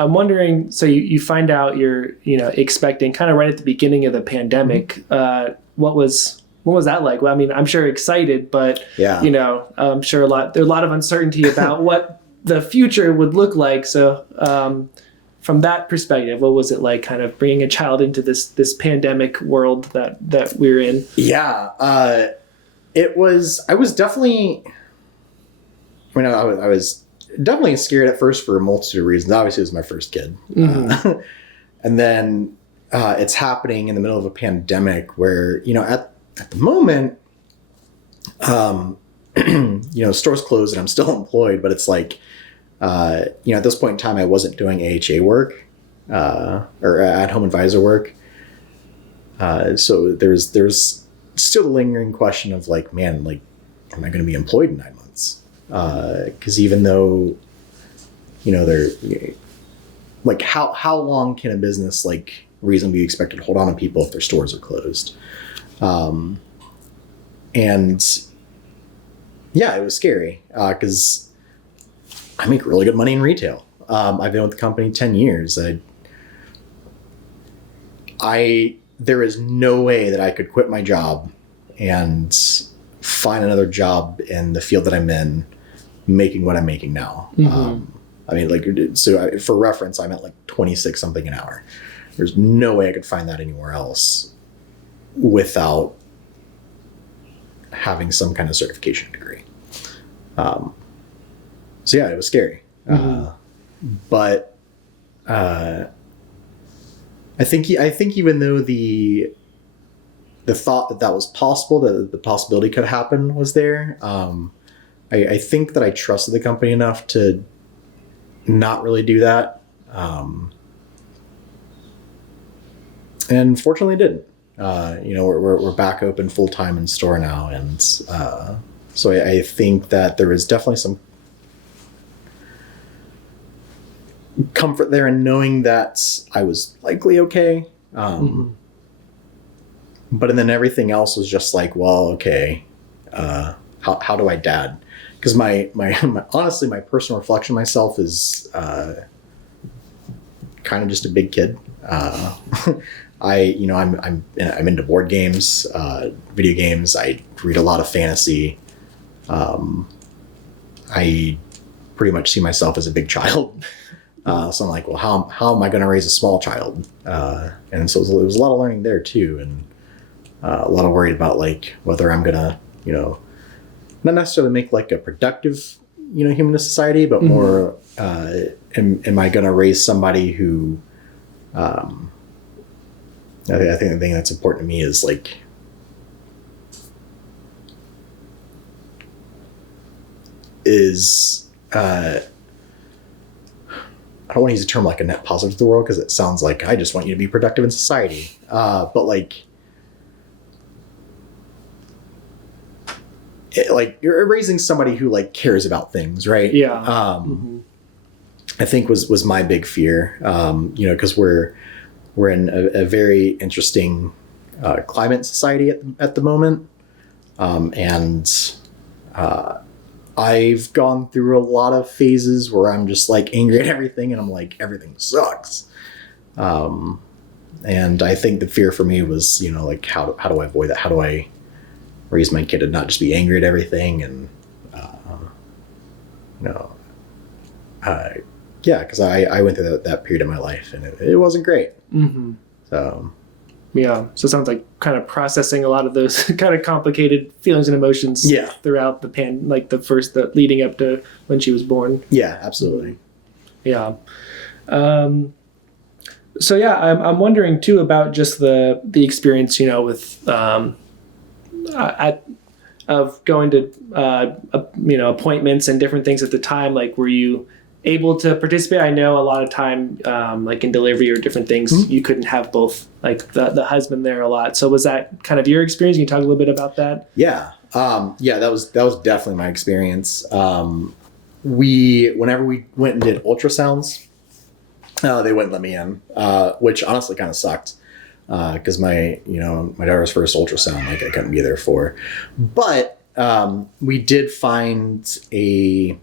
I'm wondering, so you find out you're, expecting kind of right at the beginning of the pandemic. What was that like? Well, I mean, I'm sure excited, but I'm sure there's a lot of uncertainty about what the future would look like. So from that perspective, what was it like kind of bringing a child into this pandemic world that we're in? Yeah. I was definitely scared at first for a multitude of reasons. Obviously, it was my first kid. And then it's happening in the middle of a pandemic where, at the moment, stores closed and I'm still employed, but it's at this point in time, I wasn't doing AHA work or at-home advisor work. So there's still the lingering question of am I going to be employed in 9 months? Because even though, they're how long can a business reasonably expected to hold on to people if their stores are closed. And yeah, it was scary because I make really good money in retail. I've been with the company 10 years. There is no way that I could quit my job and find another job in the field that I'm in, making what I'm making now. I mean, like, so for reference, I'm at like 26 something an hour. There's no way I could find that anywhere else without having some kind of certification degree. So yeah, it was scary. But I think even though the thought that was possible, that the possibility could happen was there, I think that I trusted the company enough to not really do that. And fortunately it didn't. We're back open full time in store now. And so I think that there is definitely some comfort there in knowing that I was likely okay. But then everything else was just like, well, okay, how do I dad? Because my honestly, my personal reflection of myself is kind of just a big kid. I'm into board games, video games. I read a lot of fantasy. I pretty much see myself as a big child. So I'm like, well, how am I going to raise a small child? And so it was a lot of learning there too. And a lot of worried about like whether I'm going to, not necessarily make like a productive, human to society, but more, am I going to raise somebody who, I think the thing that's important to me is like, I don't want to use a term like a net positive to the world because it sounds like I just want you to be productive in society. But like you're raising somebody who like cares about things, right? Yeah. I think was my big fear, because we're in a very interesting climate society at the moment. And I've gone through a lot of phases where I'm just like angry at everything and I'm like, everything sucks. And I think the fear for me was, like how do I avoid that? How do I raise my kid to not just be angry at everything? And, because I went through that period of my life and it wasn't great. So. Yeah. So it sounds like kind of processing a lot of those kind of complicated feelings and emotions throughout the leading up to when she was born. Yeah, absolutely. Yeah. So yeah, I'm wondering too about just the experience, with of going to appointments and different things at the time. Like, were you able to participate? I know a lot of time, like in delivery or different things, you couldn't have both, like the husband there a lot. So was that kind of your experience? Can you talk a little bit about that? Yeah. That was definitely my experience. Whenever we went and did ultrasounds, they wouldn't let me in, which honestly kind of sucked. Cause my daughter's first ultrasound, like I couldn't be there for, but, we did find a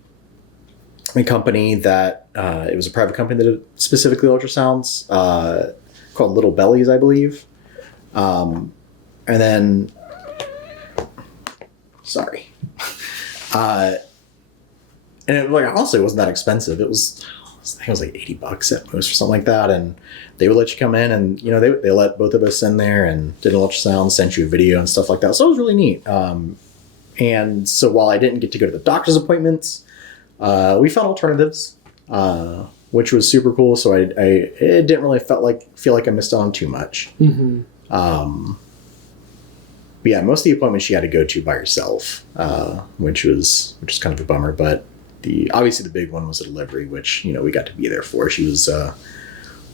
company that it was a private company that did specifically ultrasounds, called Little Bellies, I believe. And then, sorry. And it, like, honestly, it wasn't that expensive. I think it was like $80 at most or something like that. And they would let you come in and, they let both of us in there and did an ultrasound, sent you a video and stuff like that. So it was really neat. And so while I didn't get to go to the doctor's appointments, we found alternatives, which was super cool. So it didn't really feel like I missed out on too much. But yeah, most of the appointments she had to go to by herself, which was kind of a bummer. But obviously the big one was a delivery, which we got to be there for. She was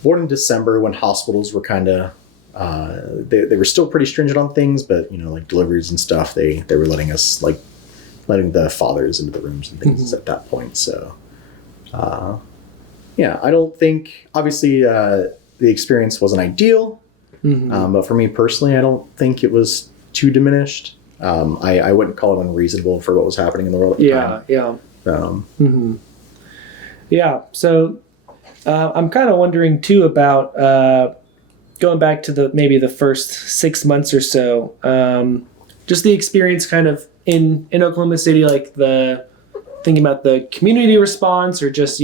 born in December when hospitals were kind of they were still pretty stringent on things, but like deliveries and stuff, they were letting the fathers into the rooms and things at that point. So, I don't think, obviously, the experience wasn't ideal. But for me personally, I don't think it was too diminished. I wouldn't call it unreasonable for what was happening in the world at the time. Yeah. So I'm kind of wondering too about going back to maybe the first 6 months or so, just the experience kind of in Oklahoma City, like thinking about the community response, or just,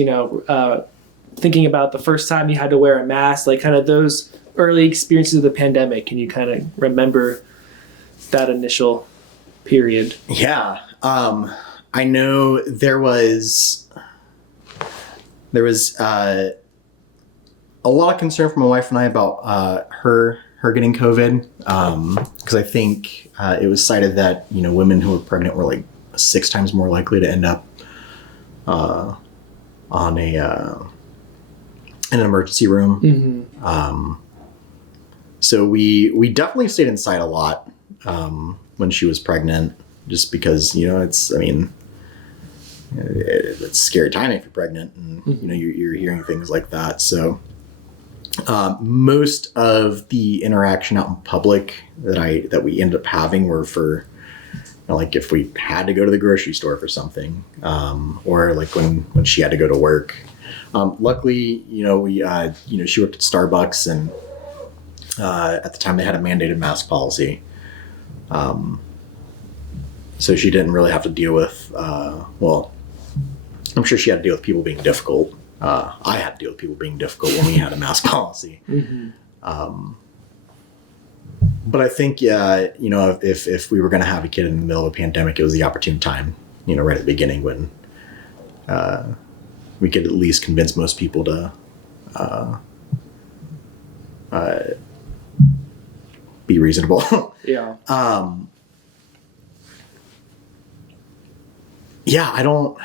thinking about the first time you had to wear a mask, like kind of those early experiences of the pandemic. Can you kind of remember that initial period? Yeah. I know there was a lot of concern from my wife and I about her getting COVID, because I think it was cited that women who were pregnant were like 6 times more likely to end up on in an emergency room. So we definitely stayed inside a lot when she was pregnant, just because it's a scary time if you're pregnant, and you're hearing things like that. So most of the interaction out in public that we ended up having were for like if we had to go to the grocery store for something, or like when she had to go to work. Luckily, she worked at Starbucks, and at the time they had a mandated mask policy. So she didn't really have to deal with, I'm sure she had to deal with people being difficult. I had to deal with people being difficult when we had a mask policy. But I think, if we were going to have a kid in the middle of a pandemic, it was the opportune time, right at the beginning when we could at least convince most people to be reasonable. Yeah. Yeah, I don't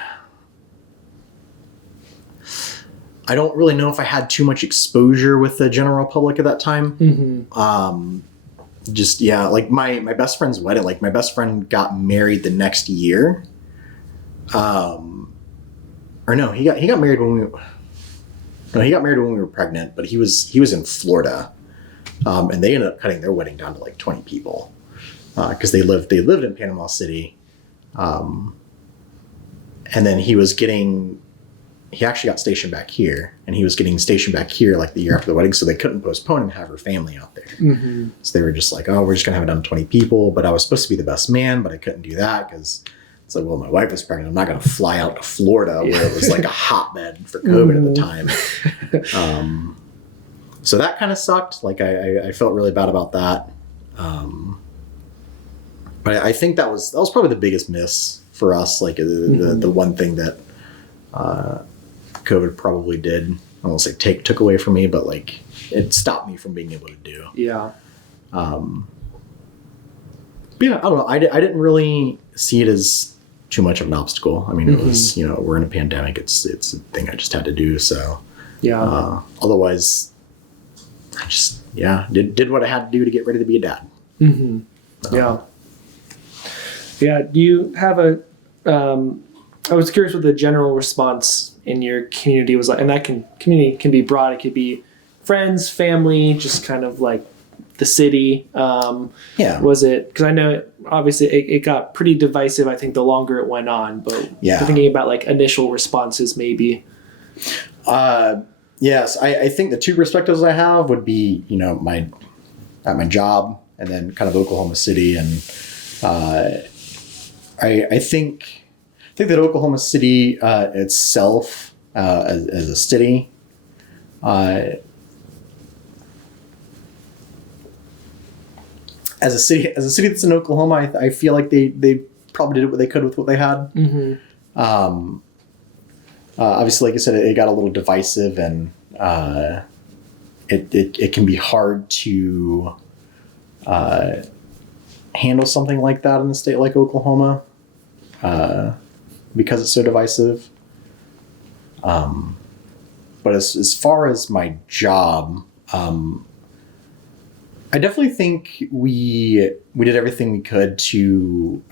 really know if I had too much exposure with the general public at that time. Like my best friend's wedding, like my best friend got married the next year. Or no, he got married when he got married when we were pregnant, but he was in Florida. And they ended up cutting their wedding down to like 20 people. Cause they lived in Panama City. And then he actually got stationed back here, and he was getting stationed back here like the year after the wedding. So they couldn't postpone and have her family out there. So they were just like, oh, we're just going to have it done to 20 people. But I was supposed to be the best man, but I couldn't do that because it's like, well, my wife was pregnant. I'm not going to fly out to Florida where it was like a hotbed for COVID at the time. So that kind of sucked. Like I felt really bad about that. But I think that was probably the biggest miss for us. Like the one thing that COVID probably did, I won't say took away from me, but like it stopped me from being able to do. Yeah. But yeah, I don't know. I didn't really see it as too much of an obstacle. I mean, it was, we're in a pandemic. It's a thing I just had to do. So yeah. Otherwise, I just did what I had to do to get ready to be a dad. Yeah. Yeah. Do you have I was curious what the general response in your community was like, and that community can be broad. It could be friends, family, just kind of like the city. Was it, because I know obviously it got pretty divisive, I think, the longer it went on, but thinking about like initial responses maybe. Yes, I think the two perspectives I have would be, my job, and then kind of Oklahoma City. And I think that Oklahoma City itself as a city, as a city that's in Oklahoma, I feel like they probably did what they could with what they had. Obviously, like I said, it got a little divisive, and it can be hard to handle something like that in a state like Oklahoma, because it's so divisive. But as far as my job, I definitely think we did everything we could to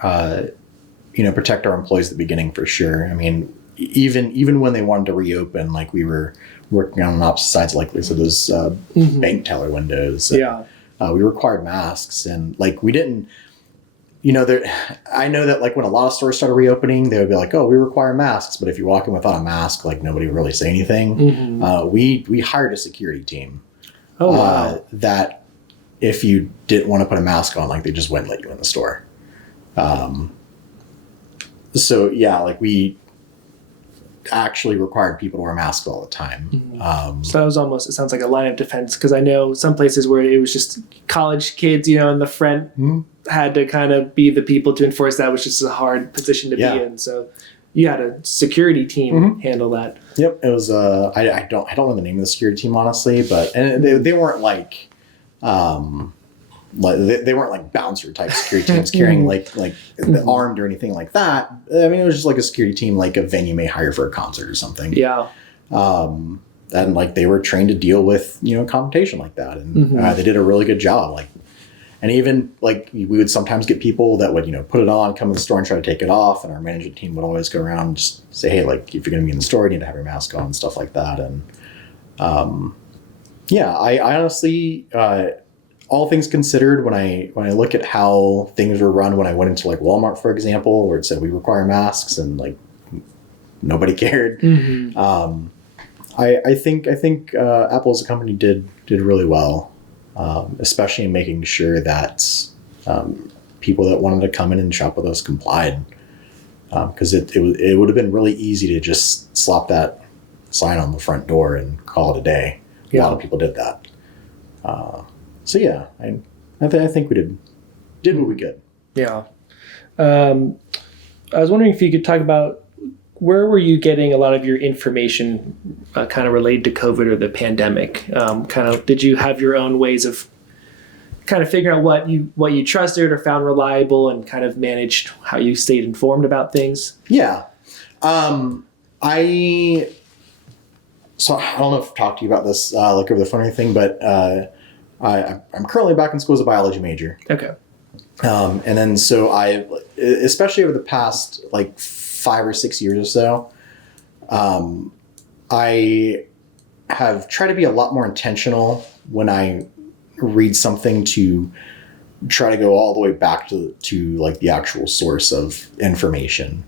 protect our employees at the beginning, for sure. I mean, even when they wanted to reopen, like we were working on opposite sides, like so those bank teller windows. Yeah. We required masks, and like we didn't. You know, I know that like when a lot of stores started reopening, they would be like, "Oh, we require masks," but if you walk in without a mask, like nobody would really say anything. We hired a security team. Oh wow. That if you didn't want to put a mask on, like they just wouldn't let you in the store. So yeah, like we actually required people to wear masks all the time. So that was almost, it sounds like a line of defense, because I know some places where it was just college kids, you know, in the front had to kind of be the people to enforce that, which is a hard position to be in. So you had a security team handle that. Yep, it was. I don't know the name of the security team honestly, but and they weren't like they weren't like bouncer type security teams carrying like armed or anything like that. I mean, it was just like a security team like a venue may hire for a concert or something. Yeah. And like they were trained to deal with, you know, confrontation like that, and they did a really good job. Like, and even like we would sometimes get people that would, you know, put it on, come in the store and try to take it off, and our management team would always go around and just say, hey, like if you're going to be in the store, you need to have your mask on and stuff like that. And yeah, I honestly, all things considered, when I look at how things were run when I went into like Walmart, for example, where it said we require masks and like nobody cared. I think Apple as a company did really well, especially in making sure that people that wanted to come in and shop with us complied, because it would have been really easy to just slap that sign on the front door and call it a day. A lot of people did that. So yeah, I think we did what we could. Yeah. I was wondering if you could talk about where were you getting a lot of your information kind of related to COVID or the pandemic? Did you have your own ways of kind of figuring out what you trusted or found reliable and kind of managed how you stayed informed about things? Yeah. So I don't know if I've talked to you about this like over the phone or anything, but I'm currently back in school as a biology major. Okay. And then so I, especially over the past like 5 or 6 years or so, I have tried to be a lot more intentional when I read something to try to go all the way back to like the actual source of information.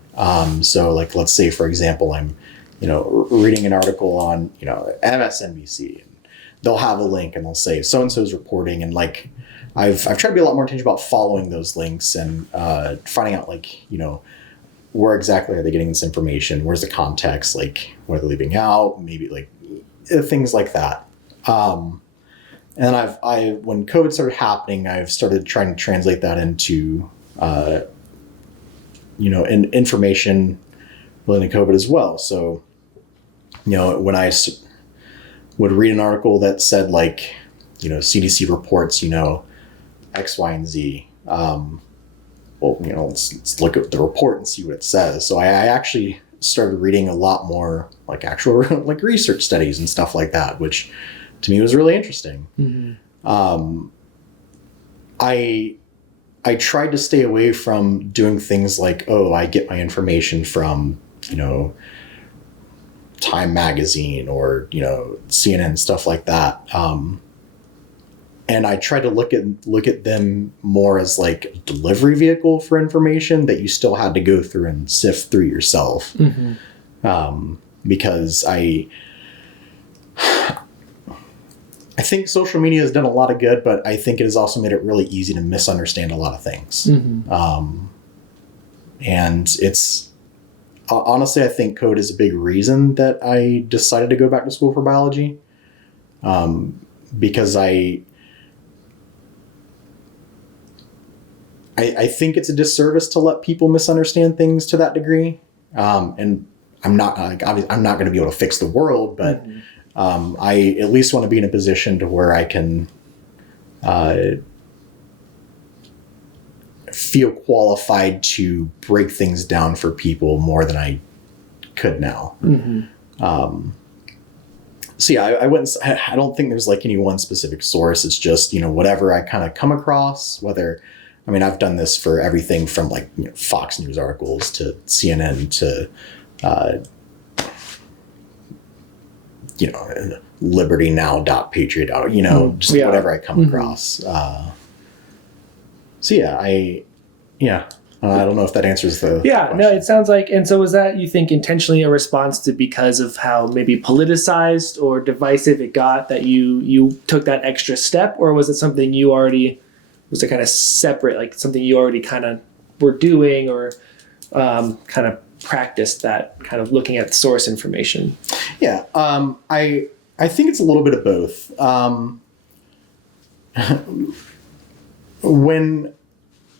So like, let's say, for example, I'm, you know, reading an article on, you know, MSNBC, and they'll have a link and they'll say so-and-so's reporting. And like, I've tried to be a lot more intentional about following those links and finding out like, you know, where exactly are they getting this information? Where's the context? Like, what are they leaving out? Maybe like things like that. And then when COVID started happening, I've started trying to translate that into, you know, information related to COVID as well. So, you know, when I would read an article that said like, you know, CDC reports, you know, X, Y, and Z, well, you know, let's look at the report and see what it says. So I actually started reading a lot more like actual like research studies and stuff like that, which to me was really interesting. I tried to stay away from doing things like, oh, I get my information from, you know, Time Magazine or, you know, CNN, stuff like that. And I try to look at them more as like a delivery vehicle for information that you still had to go through and sift through yourself. Because I think social media has done a lot of good, but I think it has also made it really easy to misunderstand a lot of things. And it's honestly, I think COVID is a big reason that I decided to go back to school for biology. Because I think it's a disservice to let people misunderstand things to that degree. And I'm not going to be able to fix the world, but I at least want to be in a position to where I can feel qualified to break things down for people more than I could now. So yeah, I don't think there's like any one specific source. It's just, you know, whatever I kind of come across, I mean, I've done this for everything from like, you know, Fox News articles to CNN to libertynow.patriot, just whatever I come across. I don't know if that answers the question. No, it sounds like, and so was that, you think, intentionally a response to because of how maybe politicized or divisive it got that you took that extra step, or was it something you already, was it kind of separate, like something you already kind of were doing, or kind of practiced that kind of looking at source information? Yeah, I think it's a little bit of both.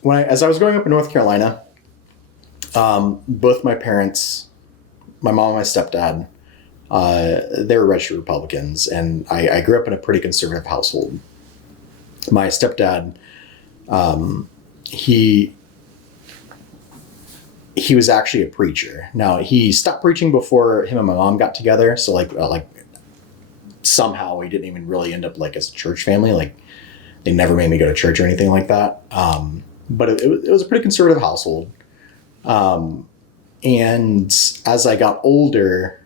As I was growing up in North Carolina, both my parents, my mom and my stepdad, they were registered Republicans, and I grew up in a pretty conservative household. My stepdad, he was actually a preacher. Now, he stopped preaching before him and my mom got together, so like somehow we didn't even really end up like as a church family. Like, they never made me go to church or anything like that. But it was a pretty conservative household. And as I got older,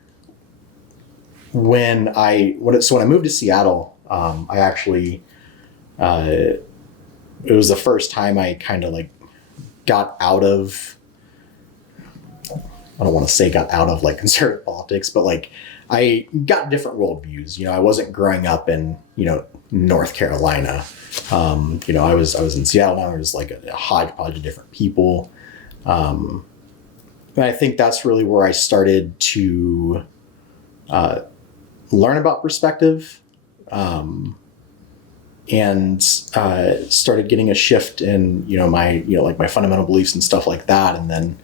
when I moved to Seattle, I actually, it was the first time I kind of like got out of, I don't want to say got out of like conservative politics, but like I got different worldviews. I wasn't growing up in, North Carolina. I was in Seattle. Now there was like a hodgepodge of different people. And I think that's really where I started to learn about perspective, and started getting a shift in, my fundamental beliefs and stuff like that. And then,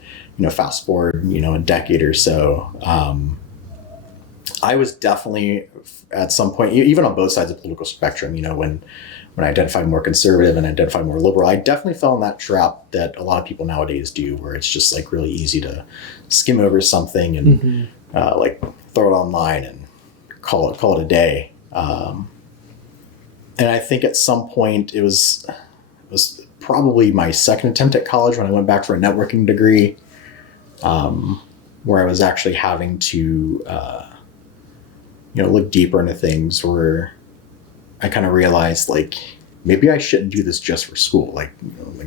fast forward, a decade or so, I was definitely at some point, even on both sides of the political spectrum, when I identified more conservative and identified more liberal, I definitely fell in that trap that a lot of people nowadays do, where it's just like really easy to skim over something and like throw it online and call it a day. And I think at some point it was probably my second attempt at college when I went back for a networking degree, where I was actually having to look deeper into things, where I kind of realized like maybe I shouldn't do this just for school. Like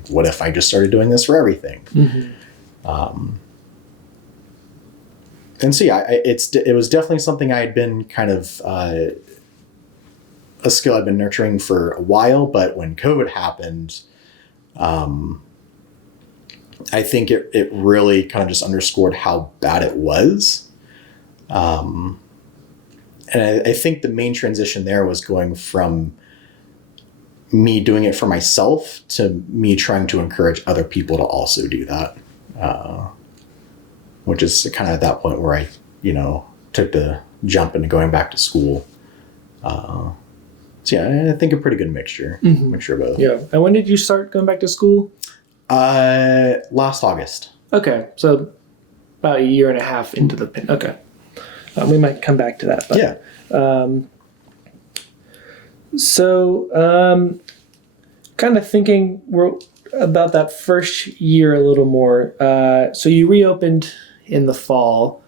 what if I just started doing this for everything? And so it was definitely something I had been kind of a skill I'd been nurturing for a while. But when COVID happened, I think it really kind of just underscored how bad it was. And I think the main transition there was going from me doing it for myself to me trying to encourage other people to also do that, which is kind of at that point where I, took the jump into going back to school. So yeah, I think a pretty good mixture of both. Yeah. And when did you start going back to school? Last August. Okay. So about a year and a half into the pin. Okay. We might come back to that. But, yeah. Kind of thinking about that first year a little more. So you reopened in the fall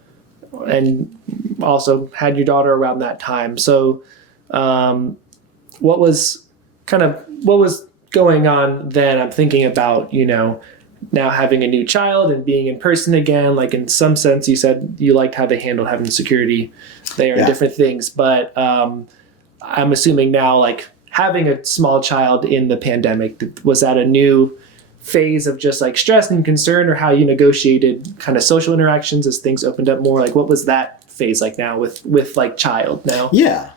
and also had your daughter around that time. So what was going on then? I'm thinking about, now having a new child and being in person again. Like in some sense, you said you liked how they handled having security there and different things. But I'm assuming now, like having a small child in the pandemic, was that a new phase of just like stress and concern, or how you negotiated kind of social interactions as things opened up more? Like what was that phase like now with like child now? Yeah.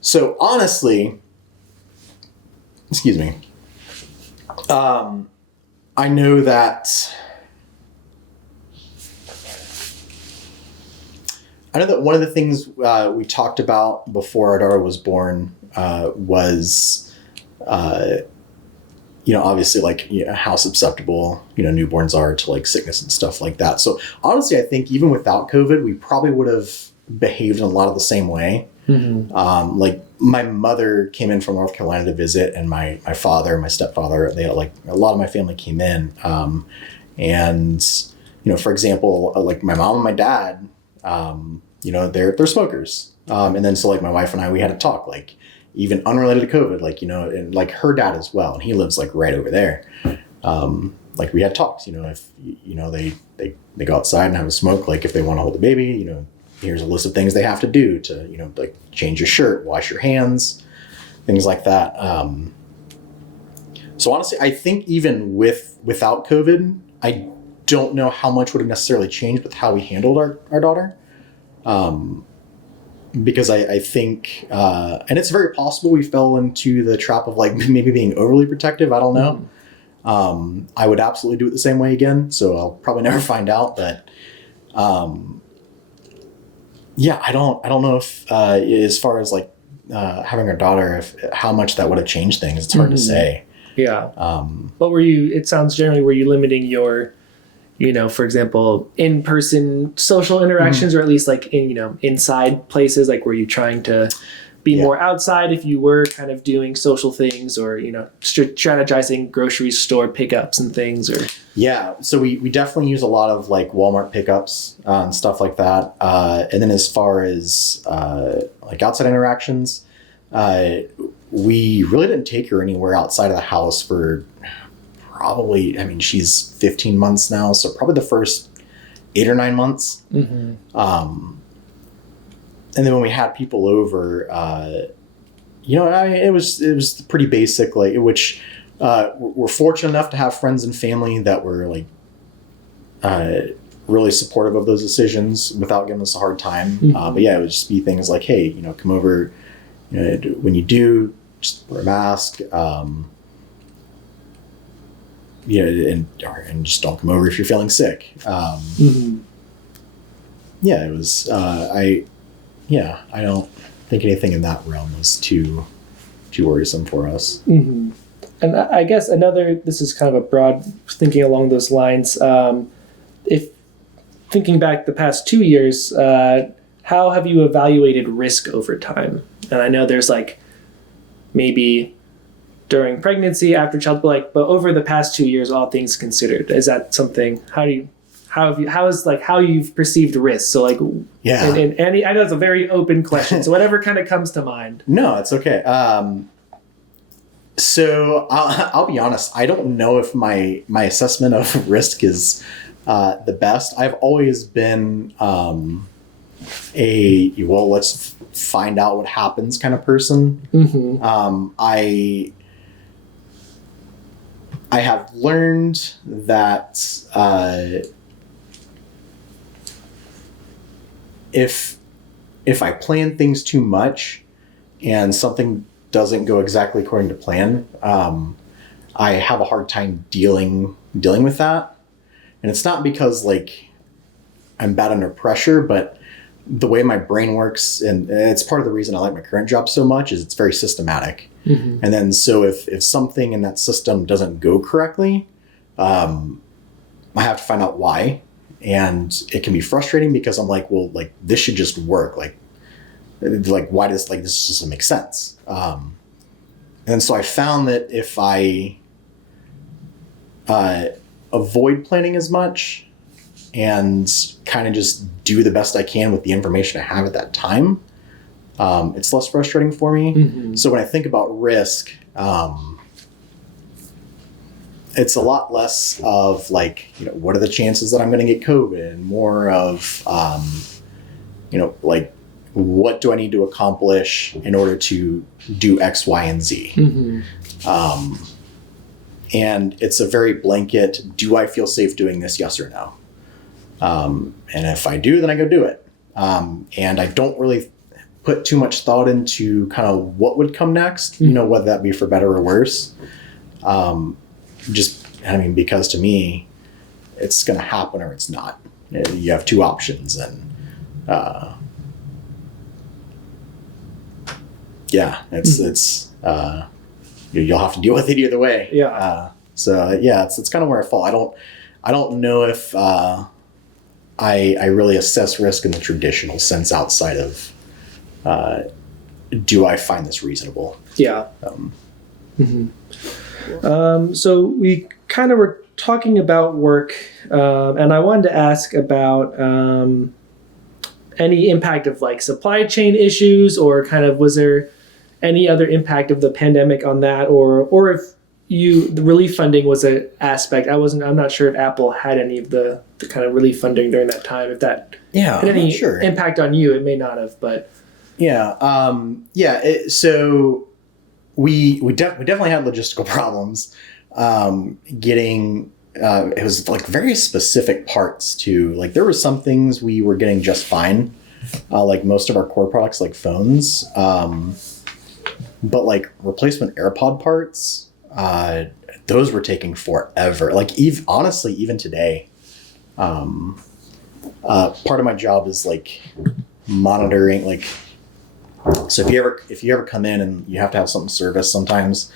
So honestly, excuse me. I know that one of the things we talked about before our daughter was born was, obviously like how susceptible, newborns are to like sickness and stuff like that. So honestly, I think even without COVID, we probably would have behaved in a lot of the same way. Like my mother came in from North Carolina to visit, and my father, my stepfather, they like a lot of my family came in. And, for example, like my mom and my dad, they're smokers. And then so like my wife and I, we had to talk, like even unrelated to COVID, like, and like her dad as well. And he lives like right over there. Like we had talks, if, they go outside and have a smoke, like if they want to hold the baby, here's a list of things they have to do to, like change your shirt, wash your hands, things like that. So honestly, I think even without COVID, I don't know how much would have necessarily changed with how we handled our daughter. Because I think, and it's very possible we fell into the trap of like maybe being overly protective. I don't know. I would absolutely do it the same way again. So I'll probably never find out, but, yeah, I don't know if, as far as like, having a daughter, how much that would have changed things. It's hard to say. Yeah. But it sounds generally, were you limiting your, for example, in-person social interactions, or at least like inside places? Like, were you trying to be more outside if you were kind of doing social things, or, strategizing grocery store pickups and things, or? Yeah. So we definitely use a lot of like Walmart pickups, and stuff like that. And then as far as, like outside interactions, we really didn't take her anywhere outside of the house for probably, she's 15 months now. So probably the first 8 or 9 months. Mm-hmm. And then when we had people over, it was pretty basic, like, which, we're fortunate enough to have friends and family that were like, really supportive of those decisions without giving us a hard time. Mm-hmm. But yeah, it would just be things like, hey, come over, when you do, just wear a mask, and just don't come over if you're feeling sick. Mm-hmm. Yeah, it was, I don't think anything in that realm was too worrisome for us. Mm-hmm. And I guess this is kind of a broad thinking along those lines. If thinking back the past 2 years, how have you evaluated risk over time? And I know there's like maybe during pregnancy, after childbirth, but over the past 2 years, all things considered, is that something? How you've perceived risk? So like, yeah. And I know it's a very open question, so whatever kind of comes to mind. No, it's okay. So I'll be honest. I don't know if my assessment of risk is the best. I've always been let's find out what happens kind of person. Mm-hmm. I have learned that if I plan things too much and something doesn't go exactly according to plan, I have a hard time dealing with that. And it's not because like I'm bad under pressure, but the way my brain works, and it's part of the reason I like my current job so much, is it's very systematic. Mm-hmm. And then so if something in that system doesn't go correctly, I have to find out why. And it can be frustrating because I'm like, well, like this should just work. Like why does like this just doesn't make sense? And so I found that if I avoid planning as much and kind of just do the best I can with the information I have at that time, it's less frustrating for me. Mm-hmm. So when I think about risk, it's a lot less of like, what are the chances that I'm going to get COVID, and more of, like, what do I need to accomplish in order to do X, Y, and Z? Mm-hmm. And it's a very blanket, do I feel safe doing this? Yes or no? And if I do, then I go do it. And I don't really put too much thought into kind of what would come next, whether that be for better or worse. Because to me, it's going to happen or it's not. You have two options, and it's you'll have to deal with it either way. Yeah. It's kind of where I fall. I don't know if I really assess risk in the traditional sense outside of do I find this reasonable? Yeah. So we kind of were talking about work, and I wanted to ask about any impact of like supply chain issues, or kind of was there any other impact of the pandemic on that, or if the relief funding was an aspect? I'm not sure if Apple had any of the kind of relief funding during that time. If that had any impact on you, it may not have, but so we definitely had logistical problems getting. It was like very specific parts to, like, there were some things we were getting just fine, like most of our core products like phones, but like replacement AirPod parts, those were taking forever. Like honestly, even today, part of my job is like monitoring, like, so if you ever come in and you have to have something serviced, sometimes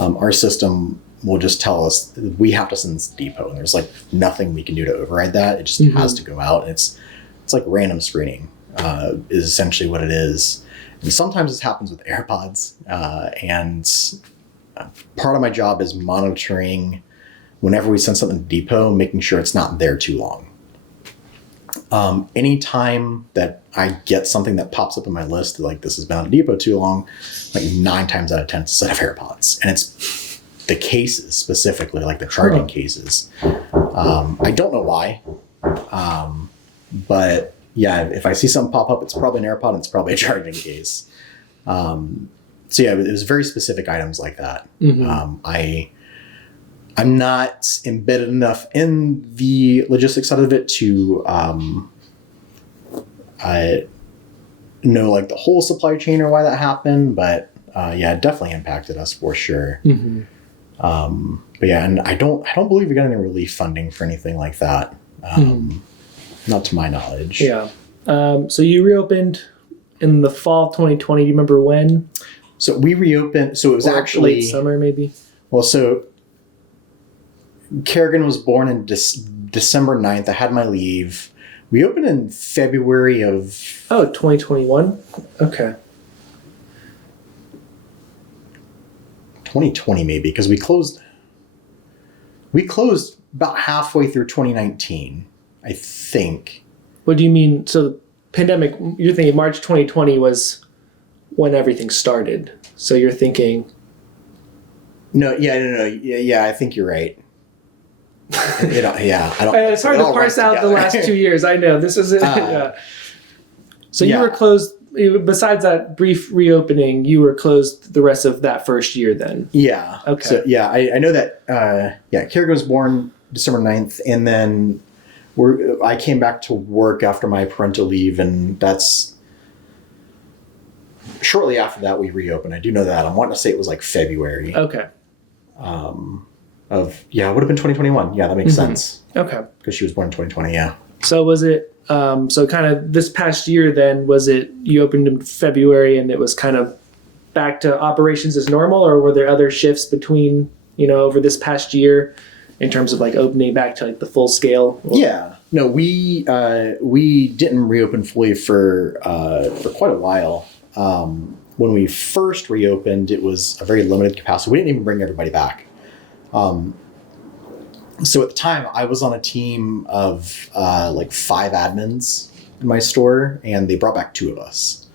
our system will just tell us we have to send this to depot, and there's like nothing we can do to override that. It just has to go out. And it's like random screening is essentially what it is. And sometimes this happens with AirPods, and part of my job is monitoring whenever we send something to depot, making sure it's not there too long. Anytime that I get something that pops up in my list, like this has been on a depot too long, like 9 times out of 10 it's a set of AirPods, and it's the cases specifically, like the charging cases. I don't know why, but yeah, if I see something pop up, it's probably an AirPod and it's probably a charging case. So yeah, it was very specific items like that. I'm not embedded enough in the logistics side of it to I know like the whole supply chain or why that happened, but yeah, it definitely impacted us for sure. But yeah, and I don't believe we got any relief funding for anything like that. Not to my knowledge. Yeah. So you reopened in the fall of 2020. Do you remember when? So we reopened. So it was actually late summer, maybe. Well, so Kerrigan was born in December 9th. I had my leave. We opened in February of... 2021? Okay. 2020 maybe, because we closed about halfway through 2019, I think. What do you mean? So the pandemic, you're thinking March 2020 was when everything started. So you're thinking... No, I think you're right. I don't. It's hard to parse out the last 2 years. I know this is it. So you were closed. Besides that brief reopening, you were closed the rest of that first year. Then. Yeah. Okay. So yeah, I know that. Kerrigan was born December 9th, and then I came back to work after my parental leave, and that's shortly after that we reopened. I do know that. I'm wanting to say it was like February. Okay. It would have been 2021. Yeah, that makes sense. Okay. Because she was born in 2020, yeah. So was it, so kind of this past year then, was it, you opened in February and it was kind of back to operations as normal, or were there other shifts between, over this past year in terms of like opening back to like the full scale? Yeah. No, we didn't reopen fully for quite a while. When we first reopened, it was a very limited capacity. We didn't even bring everybody back. So at the time, I was on a team of like 5 admins in my store, and they brought back 2 of us,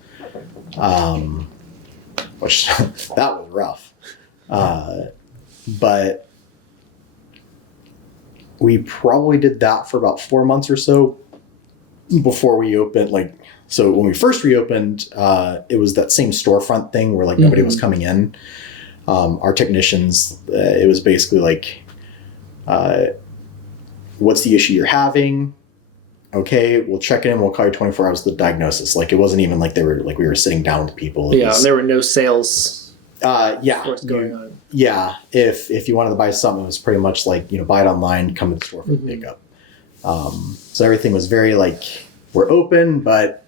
which that was rough. But we probably did that for about 4 months or so before we opened. So when we first reopened, it was that same storefront thing where like nobody was coming in. Our technicians, it was basically like, what's the issue you're having? Okay, we'll check in. We'll call you 24 hours with the diagnosis. Like, it wasn't even like we were sitting down with people. And there were no sales. Going on. Yeah. If you wanted to buy something, it was pretty much like, buy it online, come to the store for the pickup. So everything was very like, we're open, but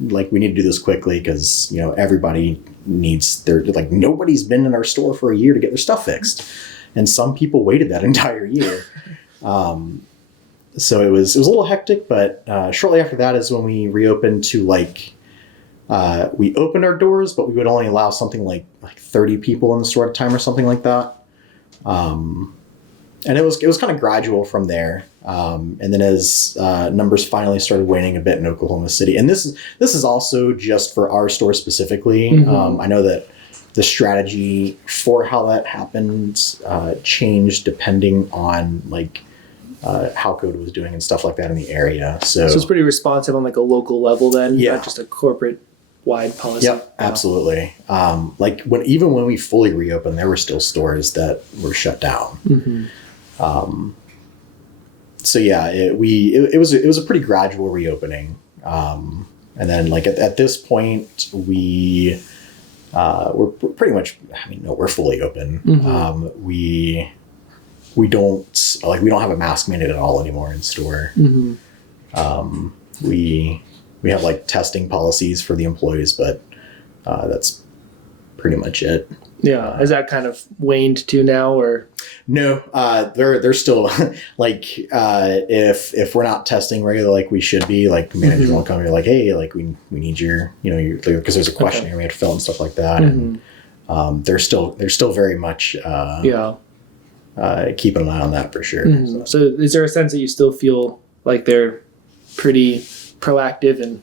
like we need to do this quickly because everybody needs nobody's been in our store for a year to get their stuff fixed, and some people waited that entire year. So it was a little hectic, but shortly after that is when we reopened to we opened our doors, but we would only allow something like 30 people in the store at a time or something like that. And it was kind of gradual from there. And then as numbers finally started waning a bit in Oklahoma City, and this is also just for our store specifically. I know that the strategy for how that happened changed depending on like how COVID was doing and stuff like that in the area. So it's pretty responsive on like a local level then, Yeah. not just a corporate wide policy. Yep, absolutely. Like even when we fully reopened, there were still stores that were shut down. So yeah, it was a pretty gradual reopening. And then like at this point we're pretty much, we're fully open. We don't have a mask mandate at all anymore in store. We have like testing policies for the employees, but that's pretty much it. Yeah. Has that kind of waned too now, or? No, they're still like if we're not testing regularly like we should be, like managers will come here like, hey, like we need your because there's a questionnaire we have to fill and stuff like that. And they're still very much keeping an eye on that for sure. So is there a sense that you still feel like they're pretty proactive in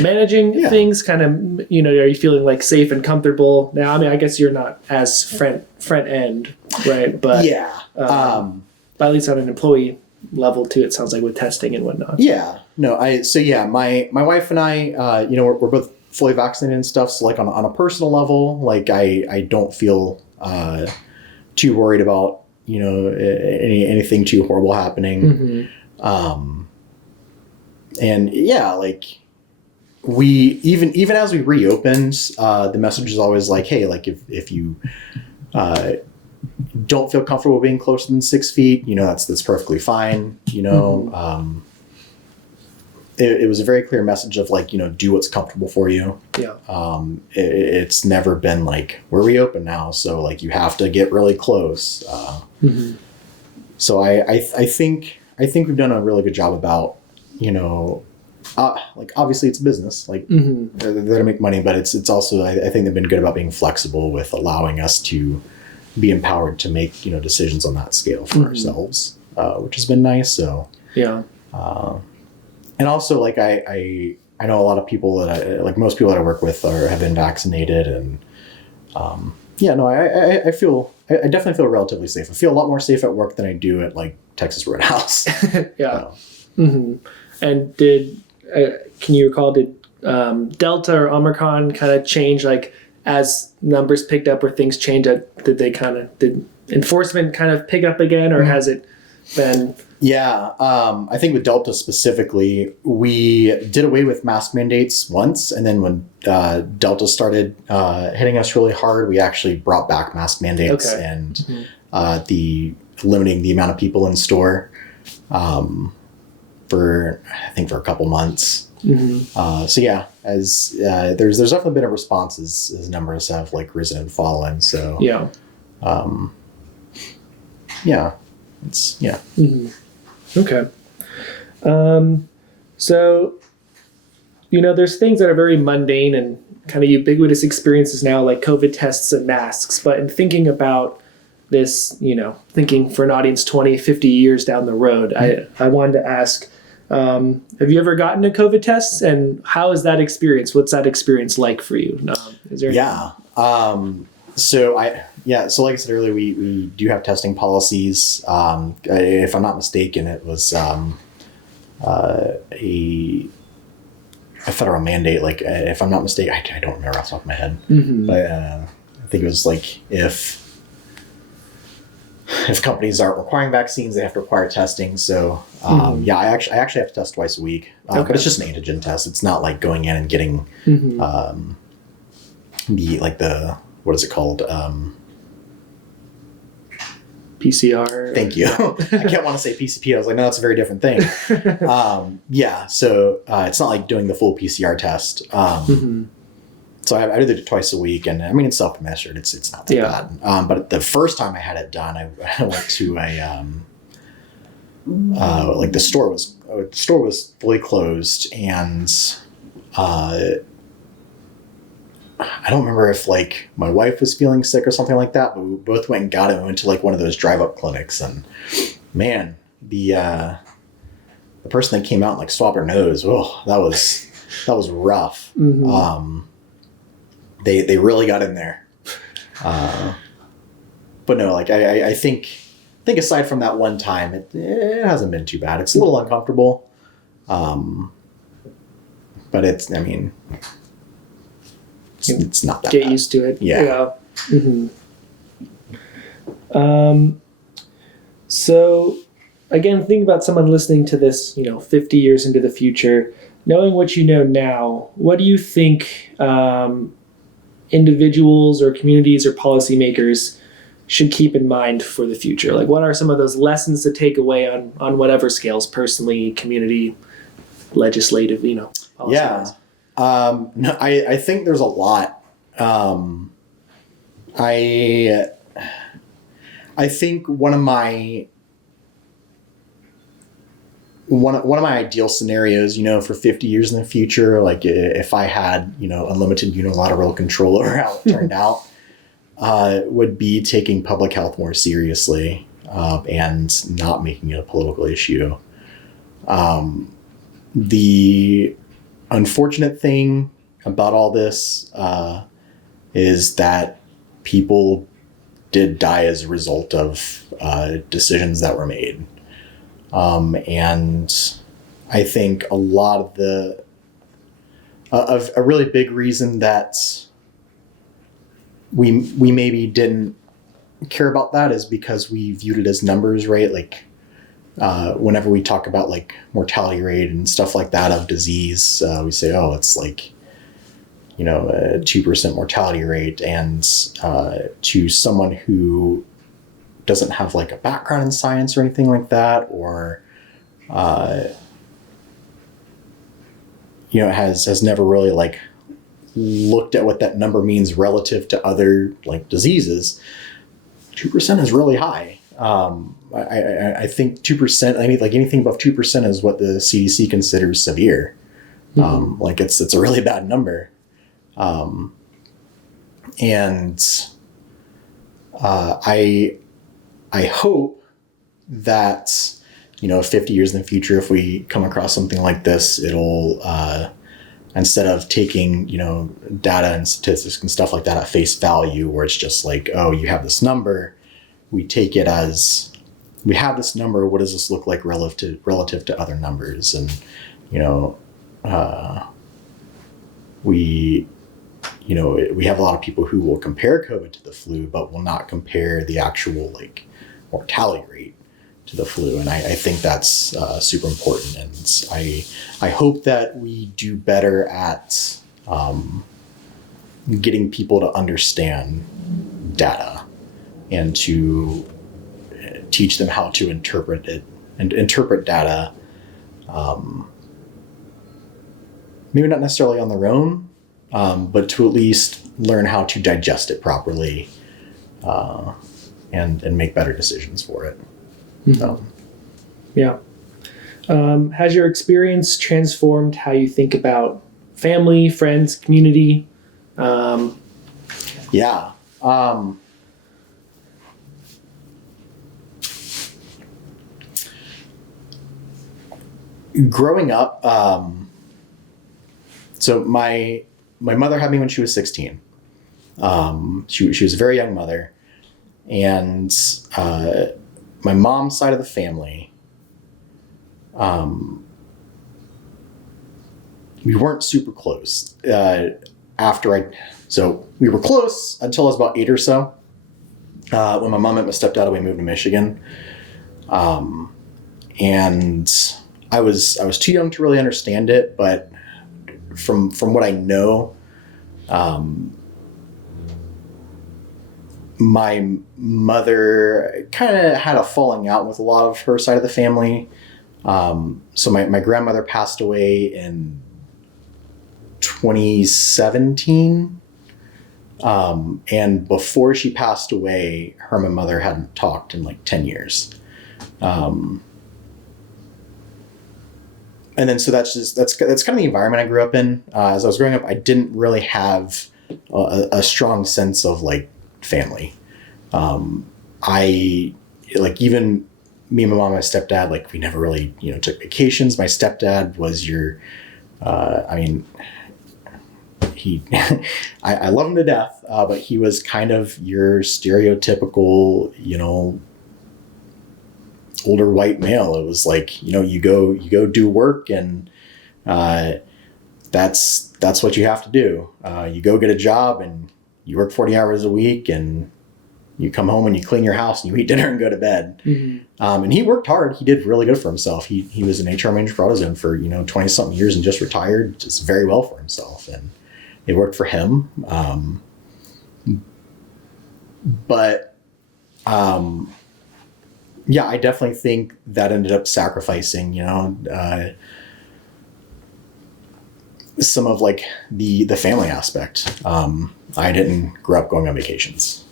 managing things, kind of, are you feeling like safe and comfortable now? I mean, I guess you're not as front end, right? But but at least on an employee level too, it sounds like, with testing and whatnot. Yeah, no, my wife and I, we're both fully vaccinated and stuff. So like on a personal level, like I don't feel too worried about, anything too horrible happening. And yeah, like we even as we reopened, the message is always like, hey, like if you don't feel comfortable being closer than 6 feet, that's perfectly fine. It was a very clear message of like, do what's comfortable for you. Yeah. It's never been like, we're reopened now, so like you have to get really close. So I think we've done a really good job about, like obviously it's a business, like they're there to make money, but it's also, I think they've been good about being flexible with allowing us to be empowered to make, decisions on that scale for ourselves, which has been nice. So yeah. And also like I know a lot of people that most people that I work with have been vaccinated, and I definitely feel relatively safe. I feel a lot more safe at work than I do at like Texas Roadhouse. Yeah. And can you recall, did Delta or Omicron kind of change, like as numbers picked up or things changed? Did enforcement kind of pick up again, or has it been? Yeah, I think with Delta specifically, we did away with mask mandates once, and then when Delta started hitting us really hard, we actually brought back mask mandates and the limiting the amount of people in store for a couple months. So yeah, as there's definitely been a response as numbers have like risen and fallen. So Okay. So, there's things that are very mundane and kind of ubiquitous experiences now, like COVID tests and masks. But in thinking about this, thinking for an audience 20, 50 years down the road, I wanted to ask, have you ever gotten a COVID test, and how is that experience? What's that experience like for you? Is there So like I said earlier, we do have testing policies. If I'm not mistaken, it was a federal mandate. Like if I'm not mistaken, I don't remember off the top of my head, but I think it was like if companies aren't requiring vaccines, they have to require testing. So I actually have to test twice a week, but it's just an antigen test. It's not like going in and getting what is it called? PCR. Thank you. I can't want to say PCP. I was like, no, that's a very different thing. So it's not like doing the full PCR test. So I did it twice a week, and I mean, it's self-administered. It's not that bad. But the first time I had it done, I went to the store was fully closed, and I don't remember if like my wife was feeling sick or something like that, but we both went and got it. We went to like one of those drive-up clinics, and man, the person that came out and like swabbed her nose, oh, that was rough. Mm-hmm. They really got in there. But no, like I think aside from that one time, it hasn't been too bad. It's a little uncomfortable, but it's not that Get bad. used to it. Yeah. Mm-hmm. So again, think about someone listening to this, 50 years into the future, knowing what you know now, what do you think individuals or communities or policymakers should keep in mind for the future? Like, what are some of those lessons to take away on whatever scales, personally, community, legislative, policy-wise? No, I think there's a lot. I think one of my ideal scenarios, for 50 years in the future, like if I had, unlimited unilateral control over how it turned out, would be taking public health more seriously, and not making it a political issue. The unfortunate thing about all this is that people did die as a result of decisions that were made. And I think a lot of a really big reason that we maybe didn't care about that is because we viewed it as numbers, right? Like, whenever we talk about like mortality rate and stuff like that of disease, we say, oh, it's like, a 2% mortality rate. And to someone who doesn't have like a background in science or anything like that, or has never really like looked at what that number means relative to other like diseases, 2% is really high. I think 2%, like anything above 2% is what the CDC considers severe. Mm-hmm. Like it's a really bad number. And I hope that, 50 years in the future, if we come across something like this, it'll, instead of taking, data and statistics and stuff like that at face value, where it's just like, oh, you have this number, we take it as, we have this number, what does this look like relative to other numbers? And, we have a lot of people who will compare COVID to the flu, but will not compare the actual like mortality rate to the flu. And I think that's super important. And I hope that we do better at getting people to understand data and to teach them how to interpret it and interpret data. Maybe not necessarily on their own, but to at least learn how to digest it properly, and make better decisions for it. Mm-hmm. So. Yeah. Has your experience transformed how you think about family, friends, community? Yeah. Growing up, so my mother had me when she was 16. She was a very young mother, and my mom's side of the family, we weren't super close. So we were close until I was about 8 or so. When my mom met my stepdad, we moved to Michigan, and I was too young to really understand it, but from what I know, my mother kind of had a falling out with a lot of her side of the family. So my grandmother passed away in 2017. And before she passed away, her and my mother hadn't talked in like 10 years. And then, so that's kind of the environment I grew up in. As I was growing up, I didn't really have a strong sense of like family. I like even me and my mom and my stepdad, like we never really, took vacations. My stepdad was your, he, I love him to death, but he was kind of your stereotypical, older white male. It was like, you go do work, and that's what you have to do. You go get a job and you work 40 hours a week, and you come home and you clean your house and you eat dinner and go to bed. Mm-hmm. And he worked hard. He did really good for himself. He was an HR manager for AutoZone for, 20 something years and just retired, just very well for himself. And it worked for him. Yeah, I definitely think that ended up sacrificing, some of like the family aspect. I didn't grow up going on vacations.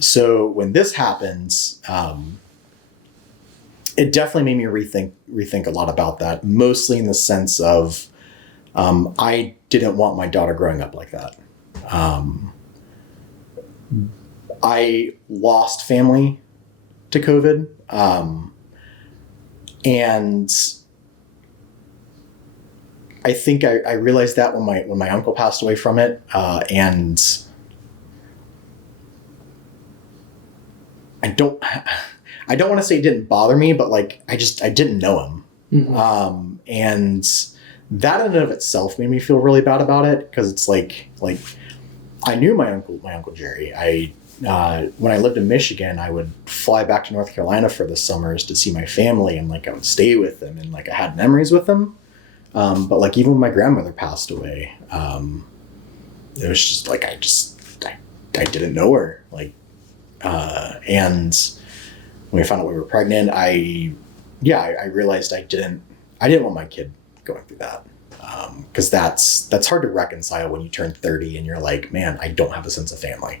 So when this happens, it definitely made me rethink a lot about that, mostly in the sense of, I didn't want my daughter growing up like that. I lost family to COVID. And I think I realized that when my uncle passed away from it, and I don't want to say it didn't bother me, but like I didn't know him. Mm-hmm. And that in and of itself made me feel really bad about it, because it's like I knew my uncle Jerry. When I lived in Michigan, I would fly back to North Carolina for the summers to see my family, and like I would stay with them, and like I had memories with them. But like even when my grandmother passed away, it was just like I didn't know her. Like, and when we found out we were pregnant, I realized I didn't want my kid going through that. Because that's hard to reconcile when you turn 30 and you're like, man, I don't have a sense of family.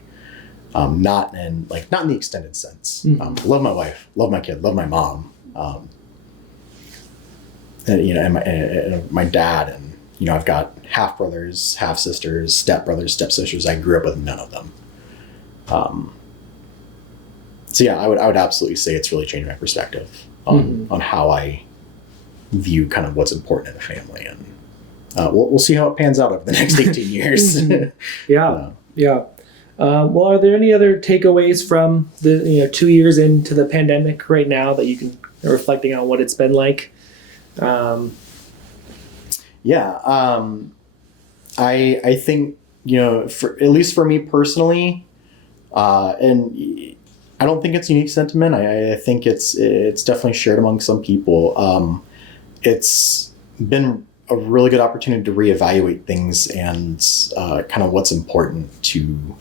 Not in the extended sense. Mm-hmm. Love my wife, love my kid, love my mom, and my dad, and I've got half brothers, half sisters, step brothers, step sisters. I grew up with none of them. So yeah, I would absolutely say it's really changed my perspective on how I view kind of what's important in a family, and we'll see how it pans out over the next 18 years. Yeah. Well, are there any other takeaways from the 2 years into the pandemic right now that you can reflecting on what it's been like? I think for at least for me personally, and I don't think it's a unique sentiment. I think it's definitely shared among some people. It's been a really good opportunity to reevaluate things and kind of what's important to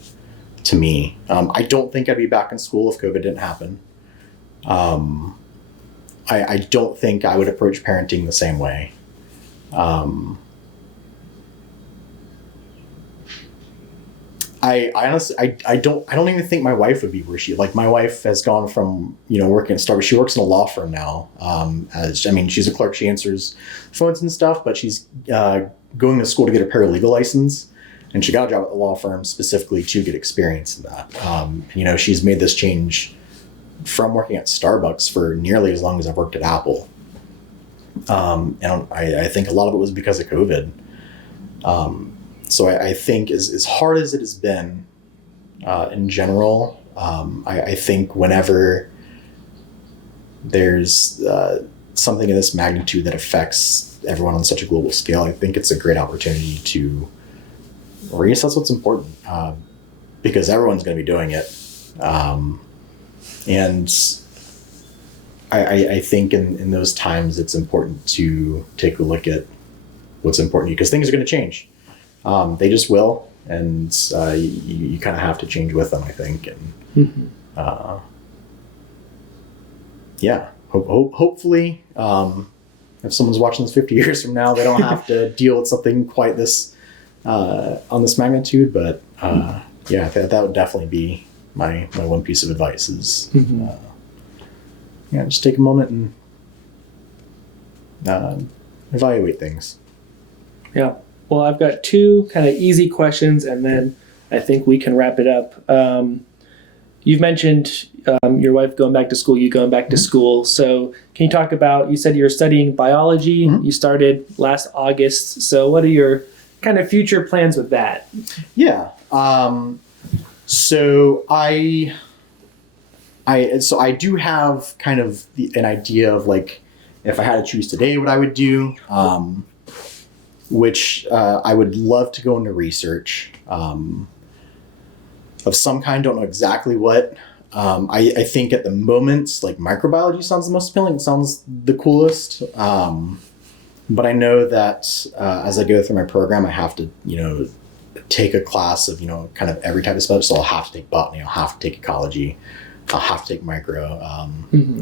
me. I don't think I'd be back in school if COVID didn't happen. I don't think I would approach parenting the same way. I honestly, I don't even think my wife would be where my wife has gone from, working at Starbucks. She works in a law firm now. She's a clerk. She answers phones and stuff, but she's going to school to get a paralegal license. And she got a job at the law firm specifically to get experience in that. She's made this change from working at Starbucks for nearly as long as I've worked at Apple. And I think a lot of it was because of COVID. So I think as hard as it has been in general, I think whenever there's something of this magnitude that affects everyone on such a global scale, I think it's a great opportunity to reassess what's important, because everyone's going to be doing it. And I think in those times, it's important to take a look at what's important to you, because things are going to change. They just will. And you kind of have to change with them, I think. And hopefully, if someone's watching this 50 years from now, they don't have to deal with something quite this on this magnitude. But that would definitely be my one piece of advice is just take a moment and evaluate things. Yeah. Well, I've got two kind of easy questions, and then I think we can wrap it up. You've mentioned your wife going back to school, you going back to school. So can you talk about, you said you're studying biology. You started last August. So what are your kind of future plans with that? Yeah. So I do have kind of an idea of like, if I had to choose today, what I would do, which I would love to go into research of some kind. Don't know exactly what. I think at the moment, like microbiology sounds the most appealing. It sounds the coolest. But I know that as I go through my program, I have to, take a class of, kind of every type of subject. So I'll have to take botany, I'll have to take ecology, I'll have to take micro.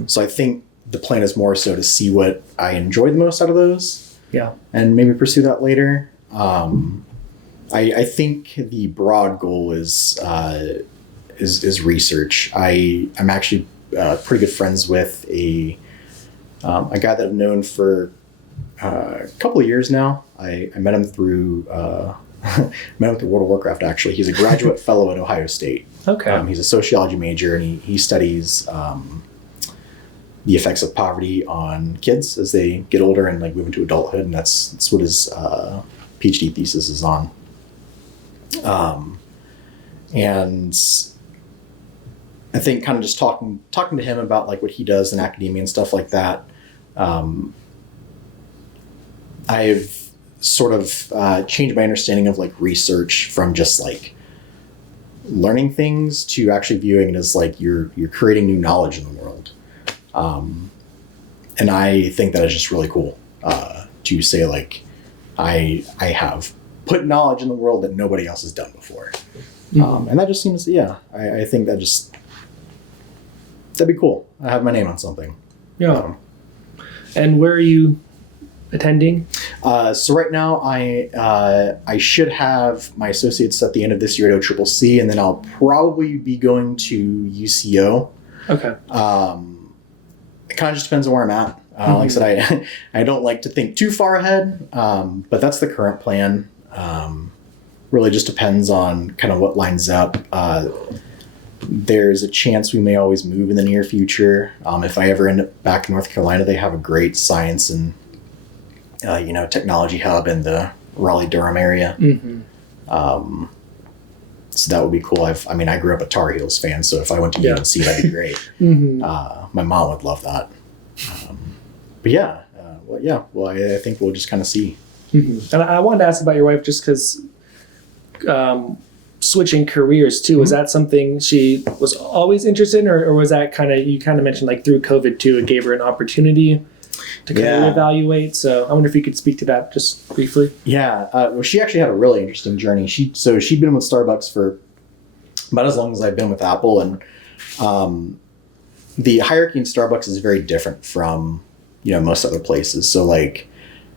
So I think the plan is more so to see what I enjoy the most out of those. Yeah. And maybe pursue that later. I think the broad goal is research. I'm actually pretty good friends with a guy that I've known for a couple of years now. I met him through World of Warcraft. Actually, he's a graduate fellow at Ohio State. Okay. He's a sociology major, and he studies the effects of poverty on kids as they get older and like move into adulthood, and that's what his PhD thesis is on. And I think kind of just talking to him about like what he does in academia and stuff like that. I've sort of changed my understanding of like research from just like learning things to actually viewing it as like you're creating new knowledge in the world. And I think that is just really cool to say like I have put knowledge in the world that nobody else has done before. And that just seems, I think that'd be cool. I have my name on something. Yeah. And where are you attending? So right now I should have my associates at the end of this year at OOHRP, and then I'll probably be going to UCO. Okay. It kind of just depends on where I'm at. Like I said, I don't like to think too far ahead, but that's the current plan. Really just depends on kind of what lines up. There's a chance we may always move in the near future. If I ever end up back in North Carolina, they have a great science and technology hub in the Raleigh-Durham area. So that would be cool. I grew up a Tar Heels fan, so if I went to UNC, that'd be great. My mom would love that. I think we'll just kind of see. And I wanted to ask about your wife just because switching careers too, was that something she was always interested in, or was that you kind of mentioned like through COVID too, it gave her an opportunity to kind of evaluate. So I wonder if you could speak to that just briefly. Yeah. Well, she actually had a really interesting journey. She'd been with Starbucks for about as long as I've been with Apple. And the hierarchy in Starbucks is very different from, most other places. So like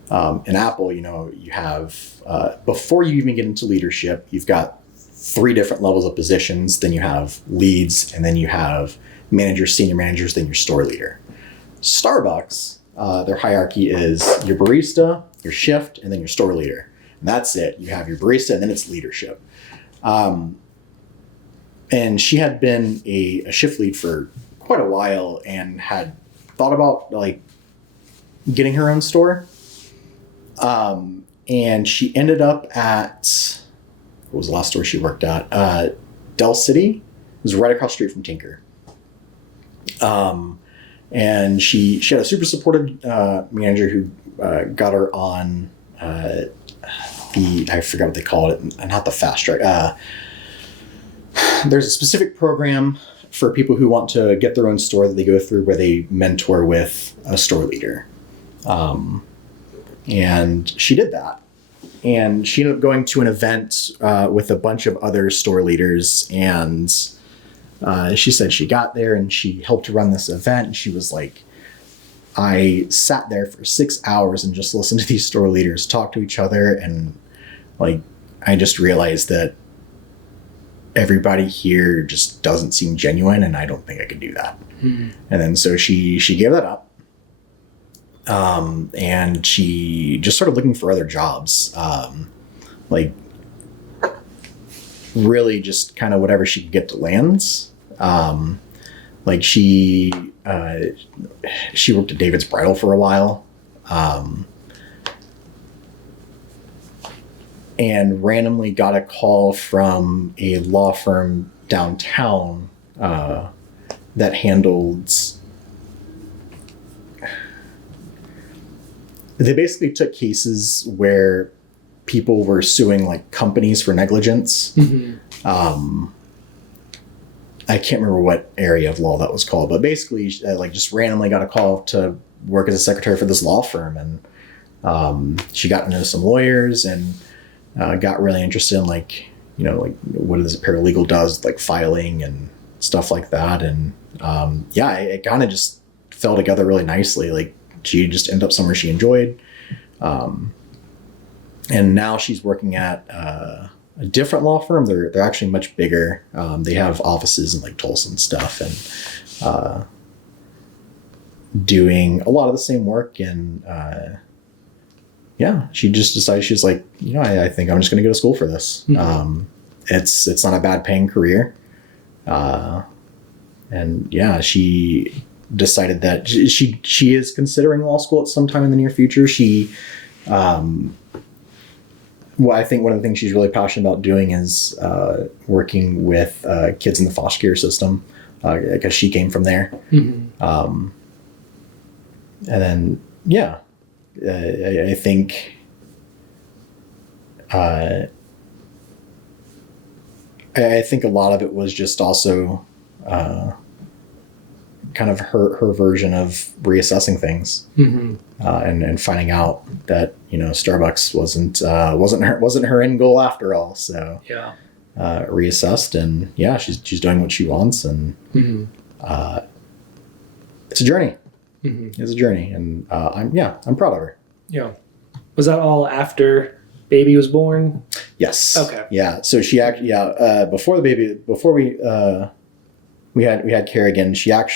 in Apple, you have, before you even get into leadership, you've got 3 different levels of positions. Then you have leads, and then you have managers, senior managers, then your store leader. Starbucks, their hierarchy is your barista, your shift, and then your store leader. And that's it. You have your barista, and then it's leadership. And she had been a shift lead for quite a while and had thought about like getting her own store. And she ended up at, what was the last store she worked at? Del City. It was right across the street from Tinker. And she had a super supportive manager who got her on I forgot what they called it, not the fast track. There's a specific program for people who want to get their own store that they go through where they mentor with a store leader. And she did that. And she ended up going to an event with a bunch of other store leaders, and she said she got there and she helped to run this event, and she was like, I sat there for 6 hours and just listened to these store leaders talk to each other, and like I just realized that everybody here just doesn't seem genuine, and I don't think I could do that. And then so she gave that up. And she just started looking for other jobs. like really just kind of whatever she could get to lands. Like she worked at David's Bridal for a while, and randomly got a call from a law firm downtown that handled. They basically took cases where people were suing like companies for negligence. I can't remember what area of law that was called, but basically like just randomly got a call to work as a secretary for this law firm. And she got to know some lawyers and got really interested in like, you know, like what is a paralegal does, like filing and stuff like that. And yeah, it kind of just fell together really nicely. Like she just ended up somewhere she enjoyed. And now she's working at a different law firm. They're actually much bigger. They have offices in like Tulsa and stuff, and doing a lot of the same work. And yeah, she just decided, she's like, you know, I think I'm just going to go to school for this. It's not a bad paying career. And yeah, she decided that she is considering law school at some time in the near future. She, well, I think one of the things she's really passionate about doing is working with kids in the foster care system, because she came from there. And then, yeah, I think I think a lot of it was just also kind of her version of reassessing things, and finding out that, you know, Starbucks wasn't her end goal after all. So Yeah. Reassessed, and yeah, she's doing what she wants, and it's a journey. It's a journey, and I'm proud of her. Yeah. Was that all after baby was born? Yes. Okay. Yeah. So she actually, before we had Kerrigan, she went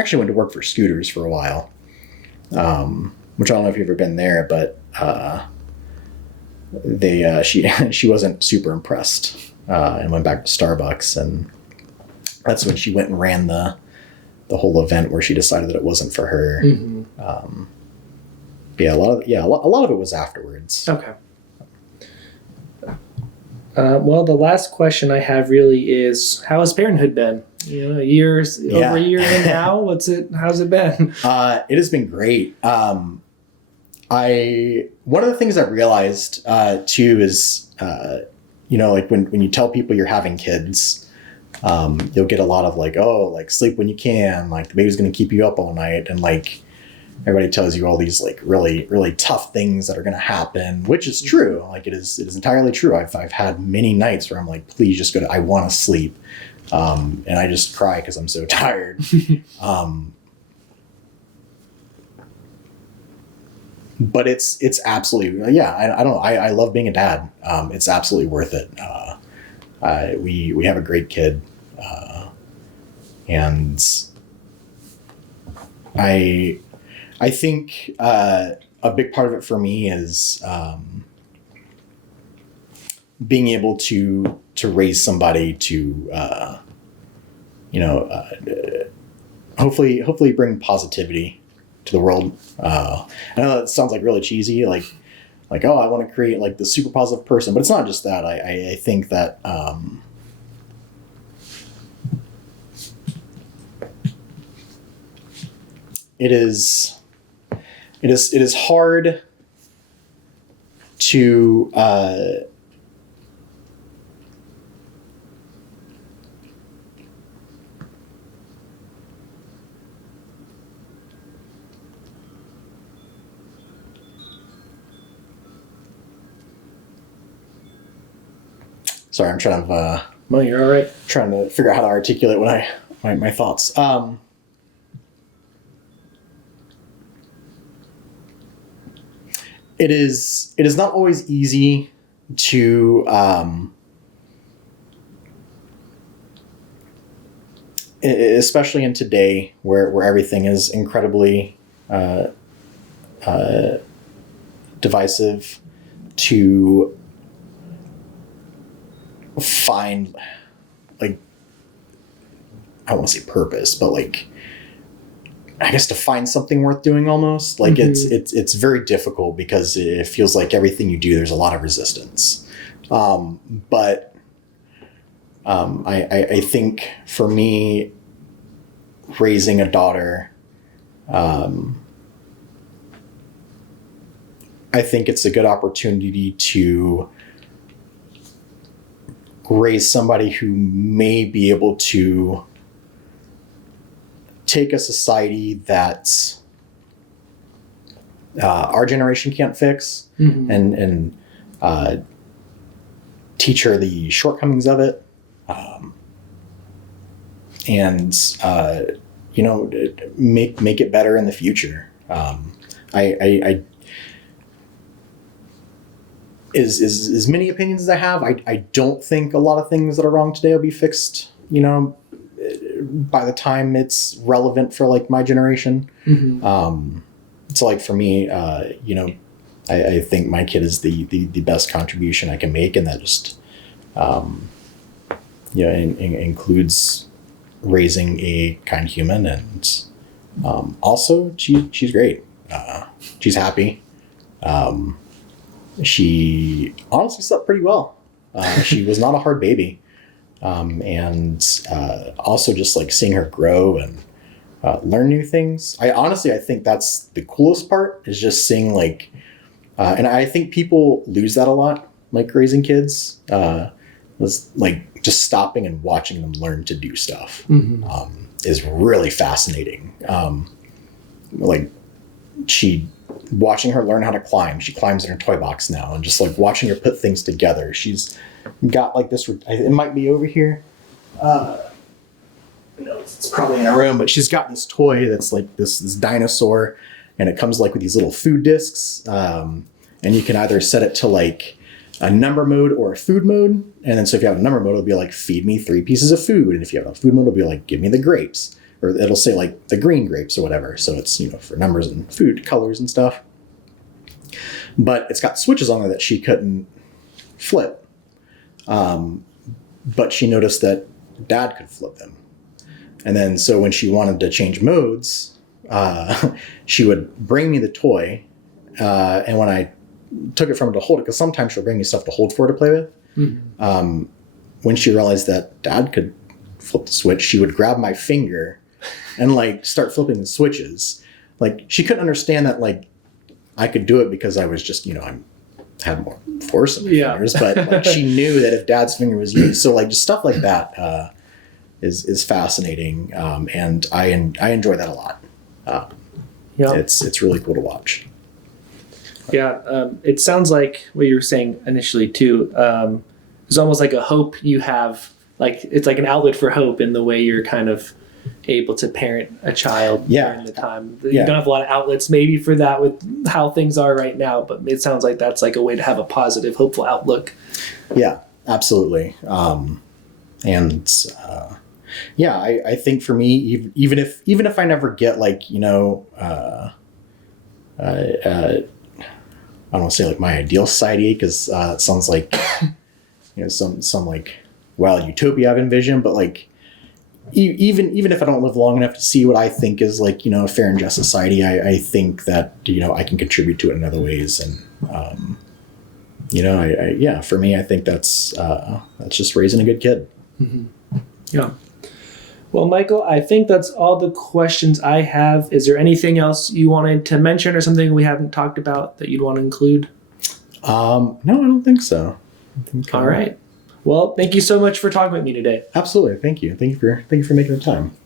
to work for Scooters for a while, which I don't know if you've ever been there, but she wasn't super impressed, and went back to Starbucks, and that's when she went and ran the whole event where she decided that it wasn't for her. A lot of it was afterwards. Okay. Well, the last question I have really is, how has parenthood been? You know, over a year in now. How's it been? It has been great. One of the things I realized too is, you know, like when you tell people you're having kids, you'll get a lot of like, oh, like sleep when you can, like the baby's going to keep you up all night, and like everybody tells you all these like really, really tough things that are going to happen, which is true. Like it is entirely true. I've had many nights where I'm like, please just I want to sleep. And I just cry because I'm so tired. But it's absolutely, yeah, I don't know. I love being a dad. It's absolutely worth it. We have a great kid. And I think a big part of it for me is being able to raise somebody to, hopefully bring positivity to the world. I know that sounds like really cheesy, like, oh, I want to create like the super positive person, but it's not just that. I think that it is hard to sorry, I'm trying to No, you're all right. trying to figure out how to articulate my thoughts. It is not always easy to especially in today where everything is incredibly divisive, to find, like, I don't want to say purpose, but like, I guess to find something worth doing almost. Like it's very difficult because it feels like everything you do, there's a lot of resistance. But I think for me, raising a daughter, I think it's a good opportunity to raise somebody who may be able to take a society that our generation can't fix, and teach her the shortcomings of it, and make it better in the future. As many opinions as I have, I don't think a lot of things that are wrong today will be fixed, by the time it's relevant for like my generation. So like for me, I think my kid is the best contribution I can make, and that just includes raising a kind human, and also she's great. She's happy. She honestly slept pretty well. She was not a hard baby. And also just like seeing her grow and learn new things. I think that's the coolest part, is just seeing like, and I think people lose that a lot, like raising kids, was like just stopping and watching them learn to do stuff, is really fascinating. Like watching her learn how to climb. She climbs in her toy box now, and just like watching her put things together. She's got like this, it might be over here. No, it's probably in our room, but she's got this toy that's like this dinosaur, and it comes like with these little food discs. And you can either set it to like a number mode or a food mode. And then so if you have a number mode, it'll be like, feed me 3 pieces of food. And if you have a food mode, it'll be like, give me the grapes. Or it'll say like the green grapes or whatever. So it's, for numbers and food colors and stuff. But it's got switches on there that she couldn't flip. But she noticed that Dad could flip them. And then so when she wanted to change modes, she would bring me the toy. And when I took it from her to hold it, because sometimes she'll bring me stuff to hold for her to play with. When she realized that Dad could flip the switch, she would grab my finger and like start flipping the switches. Like she couldn't understand that like I could do it because I was just, I had more force in my fingers, but like she knew that if Dad's finger was used. So like just stuff like that is fascinating. And I enjoy that a lot. It's really cool to watch. Yeah. It sounds like what you were saying initially too, is almost like a hope you have, like it's like an outlet for hope in the way you're kind of able to parent a child during the time. You don't have a lot of outlets maybe for that with how things are right now, but it sounds like that's like a way to have a positive, hopeful outlook. Yeah, absolutely. I think for me, even if I never get like, I don't want to say like my ideal society, because it sounds like, some like wild utopia I've envisioned, but like, even if I don't live long enough to see what I think is like, a fair and just society, I think that, I can contribute to it in other ways. And, for me, I think that's just raising a good kid. Yeah. Well, Michael, I think that's all the questions I have. Is there anything else you wanted to mention or something we haven't talked about that you'd want to include? No, I don't think so. All right. Well, thank you so much for talking with me today. Absolutely. Thank you. Thank you for making the time.